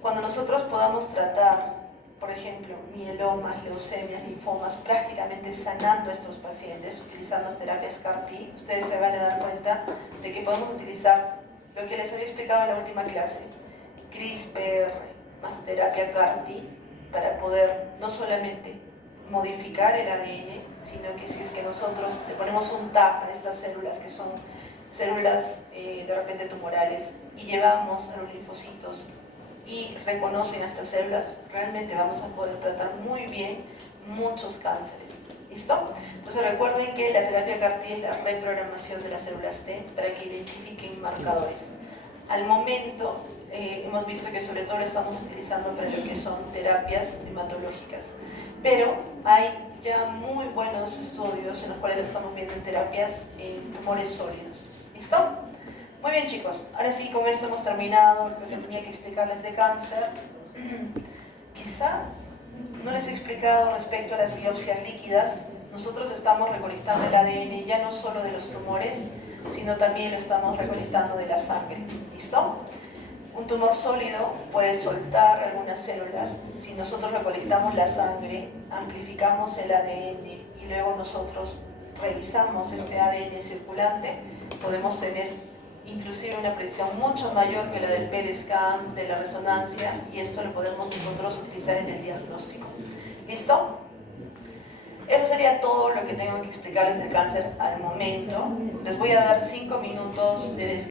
Cuando nosotros podamos tratar, por ejemplo, mielomas, leucemias, linfomas, prácticamente sanando a estos pacientes utilizando terapias CAR-T, ustedes se van a dar cuenta de que podemos utilizar lo que les había explicado en la última clase, CRISPR más terapia CAR-T, para poder no solamente modificar el ADN, sino que si es que nosotros le ponemos un tag a estas células que son células de repente tumorales y llevamos a los linfocitos y reconocen a estas células, realmente vamos a poder tratar muy bien muchos cánceres. ¿Listo? Entonces recuerden que la terapia CAR-T es la reprogramación de las células T para que identifiquen marcadores. Al momento hemos visto que sobre todo lo estamos utilizando para lo que son terapias hematológicas, pero hay ya muy buenos estudios en los cuales lo estamos viendo en terapias en tumores sólidos. ¿Listo? Muy bien, chicos, ahora sí, con esto hemos terminado lo que tenía que explicarles de cáncer. Quizá no les he explicado respecto a las biopsias líquidas. Nosotros estamos recolectando el ADN ya no solo de los tumores, sino también lo estamos recolectando de la sangre. ¿Listo? Un tumor sólido puede soltar algunas células. Si nosotros recolectamos la sangre, amplificamos el ADN y luego nosotros revisamos este ADN circulante, podemos tener inclusive una precisión mucho mayor que la del PET-scan, de la resonancia, y esto lo podemos nosotros utilizar en el diagnóstico. ¿Listo? Eso sería todo lo que tengo que explicarles del cáncer al momento. Les voy a dar 5 minutos de descanso.